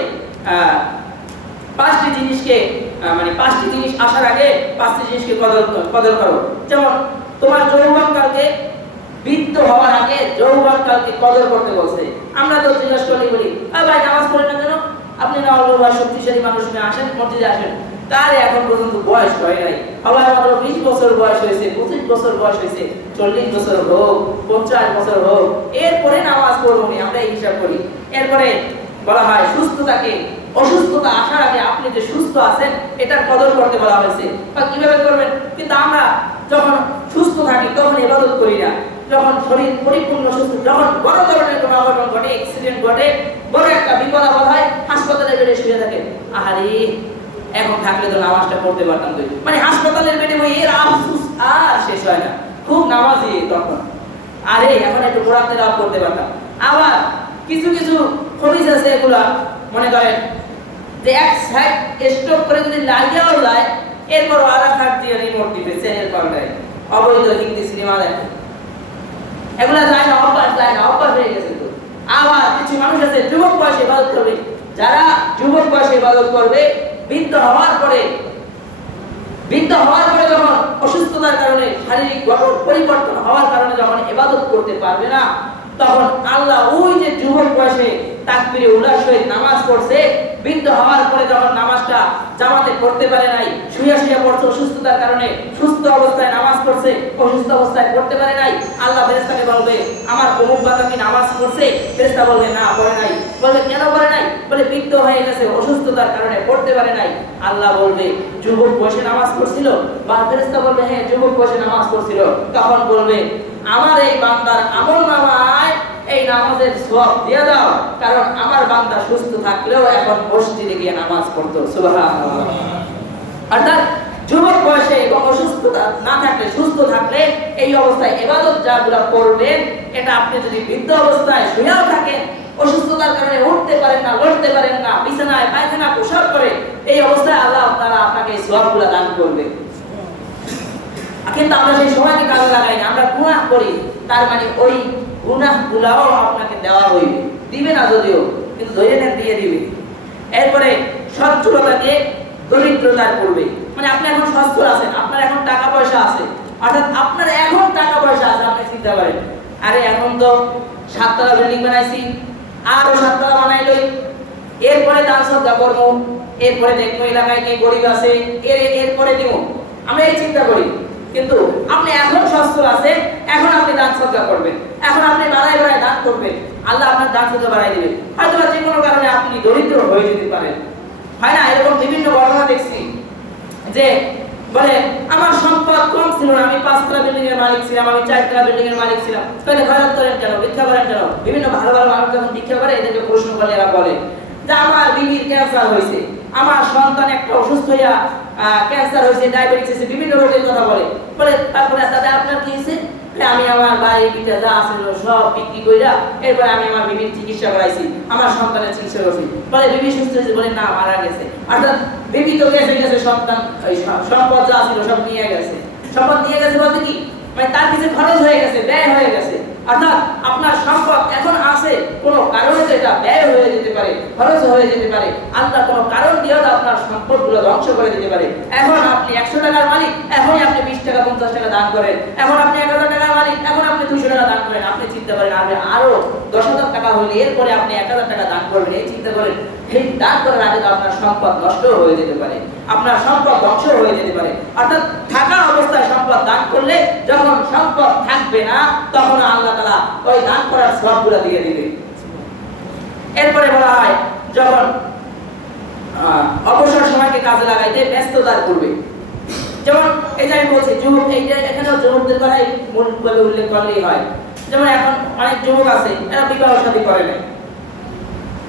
5টি জিনিসকে মানে 5টি জিনিস আসার আগে 5টি জিনিসকে কদর করো। যেমন তোমার যৌবনকালকে, বৃদ্ধ হওয়ার আগে যৌবনকালকে কদর করতে বলছে। আমরা তো জিজ্ঞাসা করলে বলি ভাই নামাজ পড়েন না কেন, আপনি না বলবো শক্তিশালী মানুষ নিয়ে আসেন, মসজিদে আসেন, তার এখন পর্যন্ত বয়স হয় নাই, আবার মাত্র 20 বছর বয়স হয়েছে, 25 বছর বয়স হয়েছে, 40 বছর হোক, 50 বছর হোক, এরপরে নামাজ পড়বো নি, আমরা এই হিসাব করি। এরপরে বলা হয় সুস্থতাকে, অসুস্থতা আসার আগে আপনি যে সুস্থ আছেন এটার কদর করতে বলা হয়েছে। বা কিভাবে করবেন, কিন্তু আমরা যখন সুস্থ থাকি তখন ইবাদত করি না, যখন শরীর পরিপূর্ণ সুস্থ, যখন বড় ধরনের কোনো অঘটন ঘটে, অ্যাক্সিডেন্ট ঘটে, বড় একটা বিপদ আপদ হয়, হাসপাতালে বেডে শুয়ে থাকে, আহারে এখন থাকলে তো নামাজটা পড়তে পারতাম, তুই মানে হাসপাতালের বেডে বই এর আফসোস আর শেষ হয় না, খুব নামাজি তখন, আরে এখন একটু কোরআন তেলাওয়াত করতে পারতাম। আবার কিছু কিছু খবিস আছে, এগুলা মনে করেন যে এক সাইড স্টপ করে যদি লাগিয়েও যায়, এরপর আলাদা হাত দিয়ে রিমোট দিবে, চ্যানেল পাল্টায়, অবৈধ হিন্দি সিনেমা দেখে, এগুলা যায় না, অভ্যাস যায় না, অভ্যাস হয়ে গেছে তো। আবার কিছু মানুষ আছে যুবক বয়সে ইবাদত করবে, যারা যুবক বয়সে ইবাদত করবে, বৃদ্ধ হওয়ার পরে যখন অসুস্থতার কারণে, শারীরিক গঠন পরিবর্তন হওয়ার কারণে যখন ইবাদত করতে পারবে না, তখন আল্লাহ ওই যে যুবক বয়সে তাকবীরে উল্লাস সহিত নামাজ পড়ছে, বৃদ্ধ হওয়ার পরে যখন নামাজটা জামাতে পড়তে পারে নাই, শুয়ে শুয়ে পড়ছে অসুস্থতার কারণে, সুস্থ অবস্থায় নামাজ পড়ছে, অসুস্থ অবস্থায় পড়তে পারে নাই, আল্লাহ ফেরেশতাকে বলবে আমার অমুক বান্দা কি নামাজ পড়ছে? ফেরেশতা বলবে না, পড়ে নাই। বলবে কেন পড়ে নাই? বলে বৃদ্ধ হয়ে গেছে, অসুস্থতার কারণে পড়তে পারে নাই। আল্লাহ বলবে যুবক বয়সে নামাজ পড়ছিল? বা ফেরেশতা বলবে হ্যাঁ যুবক বয়সে নামাজ পড়ছিল। তখন বলবে আমার এই বান্দার আমলনামায় এই নামাজের সওয়াব দিয়ে দাও, কারণ আমার বান্দা সুস্থ থাকলেও এখন মসজিদে গিয়ে নামাজ পড়তো। সুবহানাল্লাহ। অর্থাৎ যুবক বয়সে এবং অসুস্থতা না থাকলে, সুস্থ থাকলে এই অবস্থায় ইবাদত যাগুলো করবেন, এটা আপনি যদি বৃদ্ধ অবস্থায় শুয়েও থাকেন, অসুস্থতার কারণে উঠতে পারেন না, লড়তে পারেন না, বিছানায় পায়খানা প্রসাব করে, এই অবস্থায় আল্লাহ তাআলা আপনাকে এই সওয়াবগুলো দান করবে। কিন্তু আমরা সেই সময়কে কাজে লাগাই না, আমরা গুনাহ করি, তার মানে ওই গুনাহগুলোও আপনাকে দেওয়া হইবে, দিবে না যদিও, কিন্তু ধরে নেন দিয়ে দিবে। এরপরে সচ্ছলতাকে দরিদ্রতার করবে, মানে আপনি এখন সচ্ছল আছেন, আপনার এখন টাকা পয়সা আছে, অর্থাৎ আপনার এখন টাকা পয়সা আছে, আপনি চিন্তা করেন আরে এখন তো 7 তলা বিল্ডিং বানাইছি, আরো 7 তলা বানাইলই, এরপরে দান সদকা করবো, এরপরে দেখবো এলাকায় কে গরিব আছে, এরপরে দিব, আমরা এই চিন্তা করি। কিন্তু আপনি এখন সুস্থ আছেন, এখন আপনি দান সদকা করবেন, এখন আপনি বাড়ায় বাড়ায় দান করবেন, আল্লাহ আপনার দান সদকা বাড়ায় দিবে। হয়তো যে কোনো কারণে আপনি দরিদ্র হয়ে যেতে পারেন, হয় না? এরকম বিভিন্ন ঘটনা দেখছি যে বলে আমার সম্পদ কম ছিল না, আমি 5তলা বিল্ডিং এর মালিক ছিলাম, আমি 4তলা বিল্ডিং এর মালিক ছিলাম, তাহলে খয়রাত করেন কেন, ভিক্ষা করেন কেন? বিভিন্ন ভালো ভালো মানুষ যখন ভিক্ষা করে এদেরকে প্রশ্ন করলে এরা বলে যে আমার বিবির ক্যান্সার হয়েছে, আমার সন্তান একটা অসুস্থ হইয়া ক্যান্সার হয়েছে, ডায়াবেটিস হয়েছে, বিভিন্ন রোগের কথা বলে। তারপরে দাদা আপনার কি হয়েছে? আমি আমার বাড়ি বিটা যা আছিল সব বিক্রি কইরা এরপর আমি আমার বিবির চিকিৎসা করাইছি, আমার সন্তানের চিকিৎসা করছি। বলে বিবি সুস্থ হয়েছে? বলে না, মারা গেছে। অর্থাৎ বিবি তো গেছে, সন্তান সম্পদ যা ছিল সব নিয়ে গেছে। সম্পদ নিয়ে গেছে বলতে কি, মানে তার কিছু খরচ হয়ে গেছে, ব্যয় হয়ে গেছে। অর্থাৎ আপনার সম্পদ এখন আছে, কোনো কারণে তো এটা ব্যয় হয়ে যেতে পারে, খরচ হয়ে যেতে পারে, আল্লাহ কোনো কারণ দিয়েও আপনার সম্পদগুলো ধ্বংস করে দিতে পারে। এখন আপনি 100 টাকার মালিক, এখনই আপনি 20 টাকা 50 টাকা দান করেন। এখন আপনি 1000 টাকার মালিক, এখন আপনি 200 টাকা দান করেন। আপনি চিন্তা করেন আপনি আরো 10,000 টাকা হলে এরপরে আপনি 1000 টাকা দান করবেন। এই চিন্তা করেন, এই দান করার আগে তো আপনার সম্পদ নষ্ট হয়ে যেতে পারে, আপনার সম্পদ ধ্বংস হয়ে যেতে পারে। অর্থাৎ থাকা অবস্থায় সম্পদ দান করলে যখন সম্পদ থাকবে না তখন আল্লাহ তাআলা ওই দান করার সওয়াবগুলো দিয়ে দিবে। এরপরে বলা হয় যখন অবসর সময়কে কাজে লাগাইতে ব্যস্ততার করবে। যেমন এই যে আমি বলছি যুবক, এই যে এখানেও যুবকদের কথাই মূলভাবে উল্লেখ করলেই হয়। যেমন এখন অনেক যুবক আছে এরা বিবাহ শাদী করে না,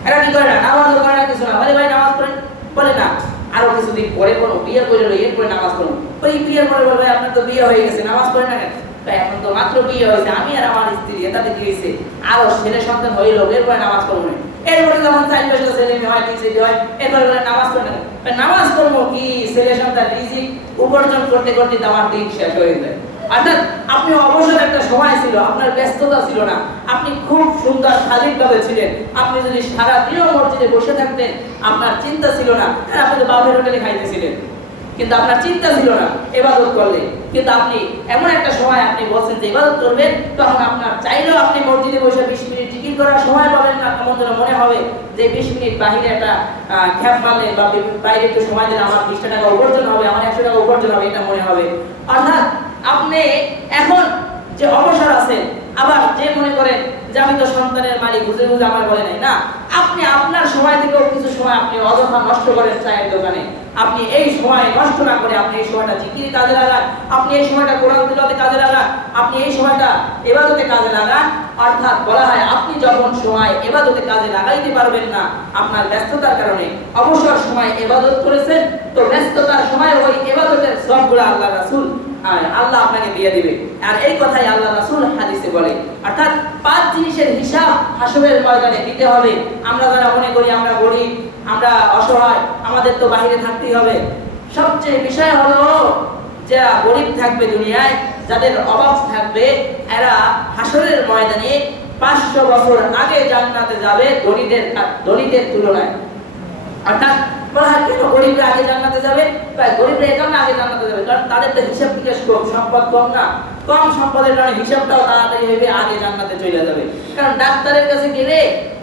এরা কি করে না, নামাজও করে না, কিছু না। বলে ভাই নামাজ পড়েন, বলে না আরো কিছুদিন পরে পড়ো, বিয়ে করে লো, এরপরে নামাজ পড়ো। ওই বিয়ের পরে বলবে আপনার তো বিয়ে হয়ে গেছে, নামাজ পড়েন না কেন? এখন তো মাত্র বিয়ে হয়েছে, আমি আর আমার স্ত্রী, এটাতে কি হয়েছে, আরো ছেলে সন্তান হইল, এরপরে নামাজ পড়বো না। এরপরে যখন 4 বছর ছেলে মেয়ে হয়, 3 ছেলে হয়, এরপরে বলে নামাজ পড়েন না। নামাজ পড়বো কি, ছেলে সন্তান রিজিক উপার্জন করতে করতে আমার দিন শেষ হয়ে যায়। অর্থাৎ আপনি অবসর একটা সময় ছিল, আপনার ব্যস্ততা ছিল না, আপনি খুব সুন্দর স্বাধীনভাবে ছিলেন। আপনি যদি সারা দিনও মসজিদে বসে থাকতেন, আপনার চিন্তা ছিল না, আপনি তো বাপের হোটেলে খাইতেছিলেন, কিন্তু আপনার চিন্তা ছিল না ইবাদত করলে। কিন্তু আপনি এমন একটা সময় আপনি বলছেন যে ইবাদত করবেন, তখন আপনার চাইলেও আপনি মসজিদে বসে 20 মিনিট জিকির করার সময় পাবেন না। এমন যেন মনে হবে যে 20 মিনিট বাইরে একটা খ্যাপ মারলে বা বাইরে একটু সময় দিলে আমার 20 টাকা উপার্জন হবে, আমার 100 টাকা উপার্জন হবে, এটা মনে হবে। অর্থাৎ আপনি এখন যে অবসর আছে, আবার যে মনে করেন যে আমি তো সন্তানের মালিক, বুঝে বুঝে আমার বলে নাই, না, আপনি আপনার সময় থেকেও কিছু সময় আপনি অযথা নষ্ট করেন চায়ের দোকানে। আপনি এই সময় নষ্ট না করে আপনি এই সময়টা জিকিরে কাজে লাগান, আপনি এই সময়টা কোরআন তিলাওয়াতে কাজে লাগান, আপনি এই সময়টা ইবাদতে কাজে লাগান। অর্থাৎ বলা হয় আপনি যখন সময় ইবাদতে কাজে লাগাইতে পারবেন না আপনার ব্যস্ততার কারণে, অবসর সময় ইবাদত করেছেন, তো ব্যস্ততার সময় ওই ইবাদতের সবগুলো আল্লাহ রাসূল আল্লাহ আপনাকে দিয়ে দিবে। আর এই কথাই আল্লাহ রাসূল হাদিসে বলে। অর্থাৎ 5 জিনিসের হিসাব হাসরের ময়দানে দিতে হবে। আমরা যারা মনে করি আমরা গরিব, আমরা অসহায়, আমাদের তো বাইরে থাকতেই হবে, সবচেয়ে বিষয় হলো যারা গরিব থাকবে দুনিয়ায়, যাদের অভাব থাকবে, এরা হাসরের ময়দানে 500 বছর আগে জান্নাতে যাবে ধনীদের তুলনায়। অর্থাৎ বলা হয় কেন গরিবরা আগে জান্নাতে যাবে? গরিবরা এই কারণে আগে জান্নাতে যাবে কারণ তাদের তো হিসাব নিকাশ কম, সম্পদ কম না, কম সম্পদের কারণে হিসাবটাও তাড়াতাড়ি হইবে, আগে জান্নাতে চলে যাবে। কারণ ডাক্তারের কাছে গেলে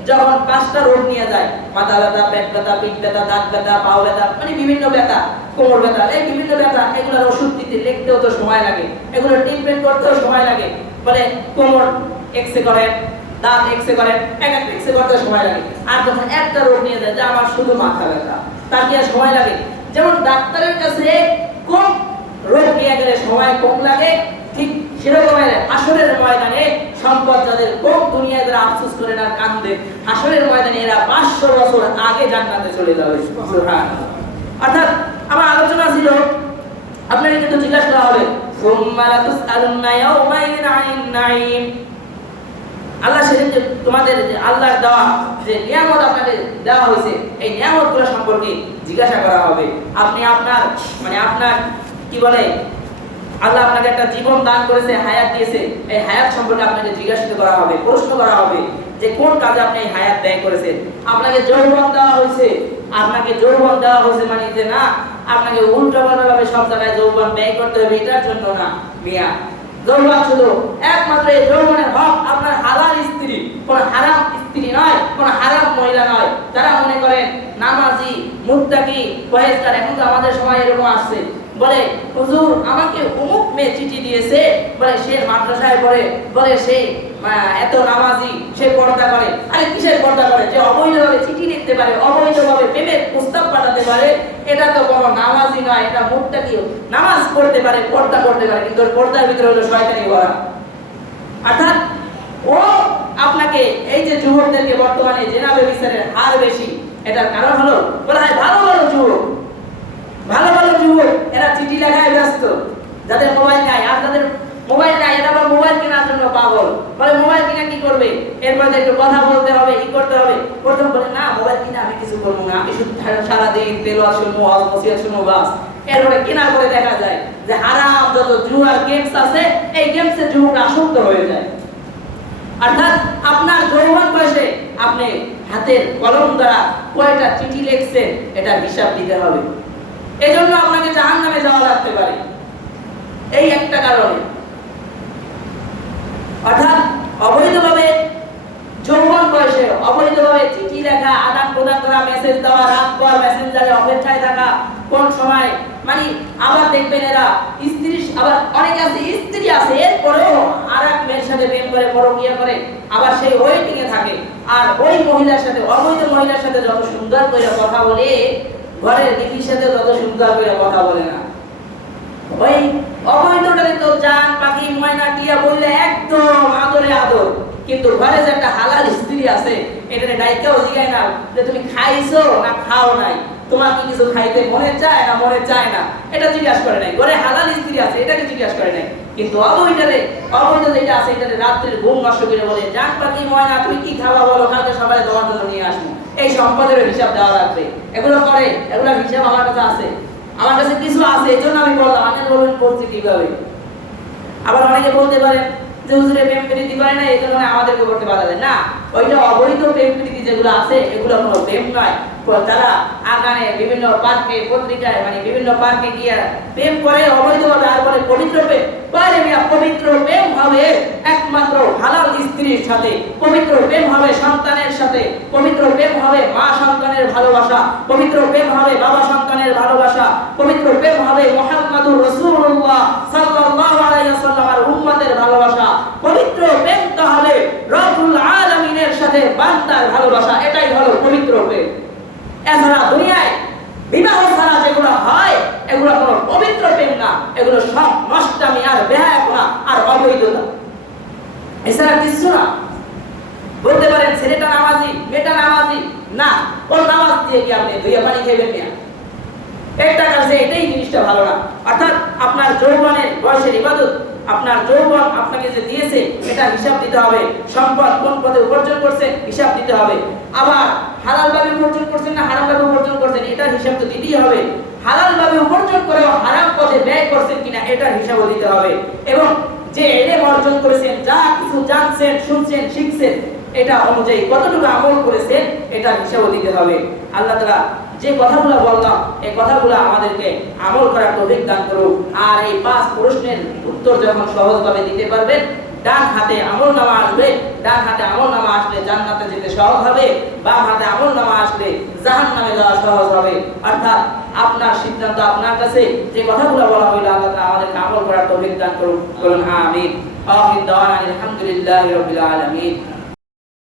যখন 5টা রোগ নিয়ে যায়, মাথা ব্যথা, পেট ব্যথা, পিঠ ব্যথা, দাঁত ব্যথা, পাও ব্যথা, মানে বিভিন্ন ব্যথা, কোমর ব্যথা, এই বিভিন্ন ব্যথা, এগুলোর ওষুধ দিতে লিখতেও তো সময় লাগে, এগুলো ট্রিটমেন্ট করতেও সময় লাগে। বলে কোমর এক্সরে করেন, দাঁত এক্সরে করেন, এক একটা এক্সরে করতে সময় লাগে। আর যখন একটা রোগ নিয়ে যায় যে আমার শুধু মাথা ব্যথা, তার কি আর সময় লাগে? যেমন ডাক্তারের কাছে কম রোগ নিয়ে গেলে সময় কম লাগে, ঠিক সেরকমের হাসরের ময়দানে সম্পদ যাদের কম, দুনিয়ায় যারা আফসোস করে না কান্দে, হাসরের ময়দানে এরা 500 বছর আগে জান্নাতে চলে যাবে। সুবহানাল্লাহ। অর্থাৎ আমার আলোচনা ছিল, আপনাকে কিন্তু জিজ্ঞাসা করা হবে সুম্মা লাতুসআলুন্না ইয়াওমাইযিন আনিন নাঈম। আল্লাহ সেদিন যে তোমাদের আল্লাহর দেওয়া যে নিয়ামত আপনাকে দেওয়া হয়েছে, এই নিয়ামতগুলো সম্পর্কে জিজ্ঞাসা করা হবে। আপনি আপনার আপনার কি বলে, আল্লাহ আপনাকে একটা জীবন দান করেছে, হায়াত দিয়েছে, এই হায়াত সম্পর্কে আপনাকে জিজ্ঞাসা করা হবে, প্রশ্ন করা হবে যে কোন কাজে আপনি এই হায়াত ব্যয় করেছেন। আপনাকে যৌবন দেওয়া হয়েছে, মানে যে না আপনাকে উল্টাপাল্টাভাবে সব জায়গায় যৌবন ব্যয় করতে হবে, এটার জন্য না মিয়া। যৌবন শুধু একমাত্র এই যৌবনের হক আপনার হালাল স্ত্রী, কোন হারাম স্ত্রী নয়, কোন হারাম মহিলা নয়। যারা মনে করেন নামাজি, মুত্তাকি, পরহেজগার, এখন তো আমাদের সময় এরকম আসছে, বলে হুজুর আমাকে অমুক মেয়ে চিঠি দিয়েছে, বলে সে মাদ্রাসায় পড়ে, বলে সে এত নামাজি, সে পর্দা করে। আরে কিসের পর্দা করে? যে অবৈধভাবে চিঠি লিখতে পারে, অবৈধভাবে প্রেমের প্রস্তাব পাঠাতে পারে, এটা তো কোনো নামাজি নয়, এটা মুত্তাকিও। নামাজ পড়তে পারে, পর্দা করতে পারে, কিন্তু পর্দার ভিতরে হলো শয়তানি ভরা। অর্থাৎ ও আপনাকে, এই যে যুবকদেরকে বর্তমানে জেনা ব্যভিচারের হার বেশি, এটার কারণ হলো বলা হয় ভালো ভালো যুবক, ভালো ভালো যুবক এরা চিঠি লেখায় ব্যস্ত, যাদের মোবাইল নাই। আর যাদের মোবাইল নাই এরা আবার মোবাইল কেনার জন্য পাগল, বলে মোবাইল কিনা কি করবে, এরপরে একটু কথা বলতে হবে, ই করতে হবে। প্রথম বলে না মোবাইল কিনা আমি কিছু করবো না, আমি শুধু সারাদিন তেলাওয়াত শুনবো, ওয়াজ নসিহত শুনবো, বাস। এরপরে কেনার পরে দেখা যায় যে হারাম যত জুয়ার গেমস আছে, এই গেমসে যুবকরা আসক্ত হয়ে যায়। অর্থাৎ আপনার যৌবন বয়সে আপনি হাতের কলম দ্বারা কয়টা চিঠি লিখছেন এটা হিসাব দিতে হবে। এজন্য আপনাকে জাহান্নামে যাওয়া লাগতে পারে, এই একটা কারণে। অর্থাৎ অবৈধভাবে যৌবন বয়সে অবৈধভাবে চিঠি লেখা, আদান প্রদান করা, মেসেজ দেওয়া, রাতভর মেসেঞ্জারে অপেক্ষায় থাকা, কোন সময় মানে আবার দেখবেন এরা স্ত্রী, আবার অনেকে আছে স্ত্রী আছে এরপরেও আর এক মেয়ের সাথে প্রেম করে, পরকীয়া করে, আবার সেই ওয়েটিং এ থাকে। আর ওই মহিলার সাথে, অবৈধ মহিলার সাথে যত সুন্দর করে কথা বলে, ঘরের দিদির সাথে যত সুন্দর করে কথা বলে না। ওই অবৈধটারে তো জান পাখি ময়না টিয়া বললে একদম আদরে আদর, কিন্তু ঘরে যে একটা হালাল স্ত্রী আছে, এটারে ডাইকাও জিগায় না যে তুমি খাইছো না খাও নাই, তোমার কি কিছু খাইতে মনে চায় না মনে চায় না, এটা জিজ্ঞাসা করে নাই। ঘরে হালাল স্ত্রী আছে, এটাকে জিজ্ঞাসা করে নাই। কিন্তু অবৈধ যেটা আছে, এটারে রাত্রির ঘুম নষ্ট করে বলে জান পাখি ময়না তুমি কি খাওয়া বলো, কালকে সবাই তোমার জন্য নিয়ে আসবো। এই সম্পদের হিসাব দেওয়া লাগবে। এগুলো করে, এগুলোর হিসাব আমার কাছে আছে, আমার কাছে কিছু আছে, এই জন্য আমি বললাম। আপনি বলবেন বলছি কিভাবে? আবার অনেকে বলতে পারেন যে হুজুরে প্রেম প্রীতি করে না, এই জন্য আমাদেরকে করতে বাধা দেয় না। ওইটা অবৈধ প্রেম প্রীতি যেগুলো আছে, এগুলো কোনো প্রেম নয়। তারা আগানে বিভিন্ন পার্কে, পত্রিকায়, মানে বিভিন্ন পার্কে গিয়ে প্রেম করে অবৈধভাবে, আর বলে পবিত্র প্রেম। পবিত্র প্রেম হবে একমাত্র হালাল স্ত্রীর সাথে, পবিত্র প্রেম হবে সন্তানের সাথে, পবিত্র প্রেম হবে মা সন্তানের ভালোবাসা, পবিত্র প্রেম হবে বাবা সন্তানের ভালোবাসা, পবিত্র প্রেম হবে মুহাম্মাদুর রাসূলুল্লাহ সাল্লাল্লাহু আলাইহি ওয়াসাল্লামের উম্মতের ভালোবাসা, পবিত্র প্রেম তো হবে রব্বুল আলামিনের সাথে বান্দার ভালোবাসা। এটাই হলো পবিত্র প্রেম। এছাড়া দুনিয়ায় বিবাহ ছাড়া যেগুলো হয়, এগুলো কোনো পবিত্র প্রেম না, এগুলো সব নষ্টামি আর বেহায়াপনা আর অবৈধতা, এছাড়া কিছু না। বলতে পারেন ছেলেটা নামাজি, মেয়েটা নামাজি, না, ওর নামাজ দিয়ে কি আপনি দুইয়া পানি খাইবেন না? একটা কাছে এটাই জিনিসটা ভালো না। অর্থাৎ আপনার যৌবনের বয়সের ইবাদত, আপনার যৌবন আপনাকে যে দিয়েছে এটা হিসাব দিতে হবে। সম্পদ কোন পথে উপার্জন করছেন হিসাব দিতে হবে। আবার হালাল ভাবে উপার্জন করছেন না হারাম ভাবে উপার্জন করছেন, এটার হিসাব তো দিতেই হবে। হালাল ভাবে উপার্জন করে হারাম পথে ব্যয় করছেন কিনা এটার হিসাবও দিতে হবে। এবং যে ইলম অর্জন করেছেন, যা কিছু জানছেন, শুনছেন, শিখছেন, এটা অনুযায়ী কতটুকু আমল করেছেন এটার হিসাবও দিতে হবে। আল্লাহ তাআলা যে কথাগুলো বললাম, এই কথাগুলো আমাদেরকে আমল করার তৌফিক দান করুন। আর এই 5 প্রশ্নের উত্তর যখন সহজভাবে দিতে পারবেন, ডান হাতে আমলনামা আসবে, ডান হাতে আমলনামা আসলে জান্নাতে যেতে সহজ হবে, বাম হাতে আমলনামা আসলে জাহান্নামে যাওয়া সহজ হবে। অর্থাৎ আপনার সিদ্ধান্ত আপনার কাছে। যে কথাগুলো বলা হইল আল্লাহ তাআলা আমাদেরকে আমল করার তৌফিক দান করুন। আমিন। আখির দাওয়ানা আলহামদুলিল্লাহি রাব্বিল আলামিন।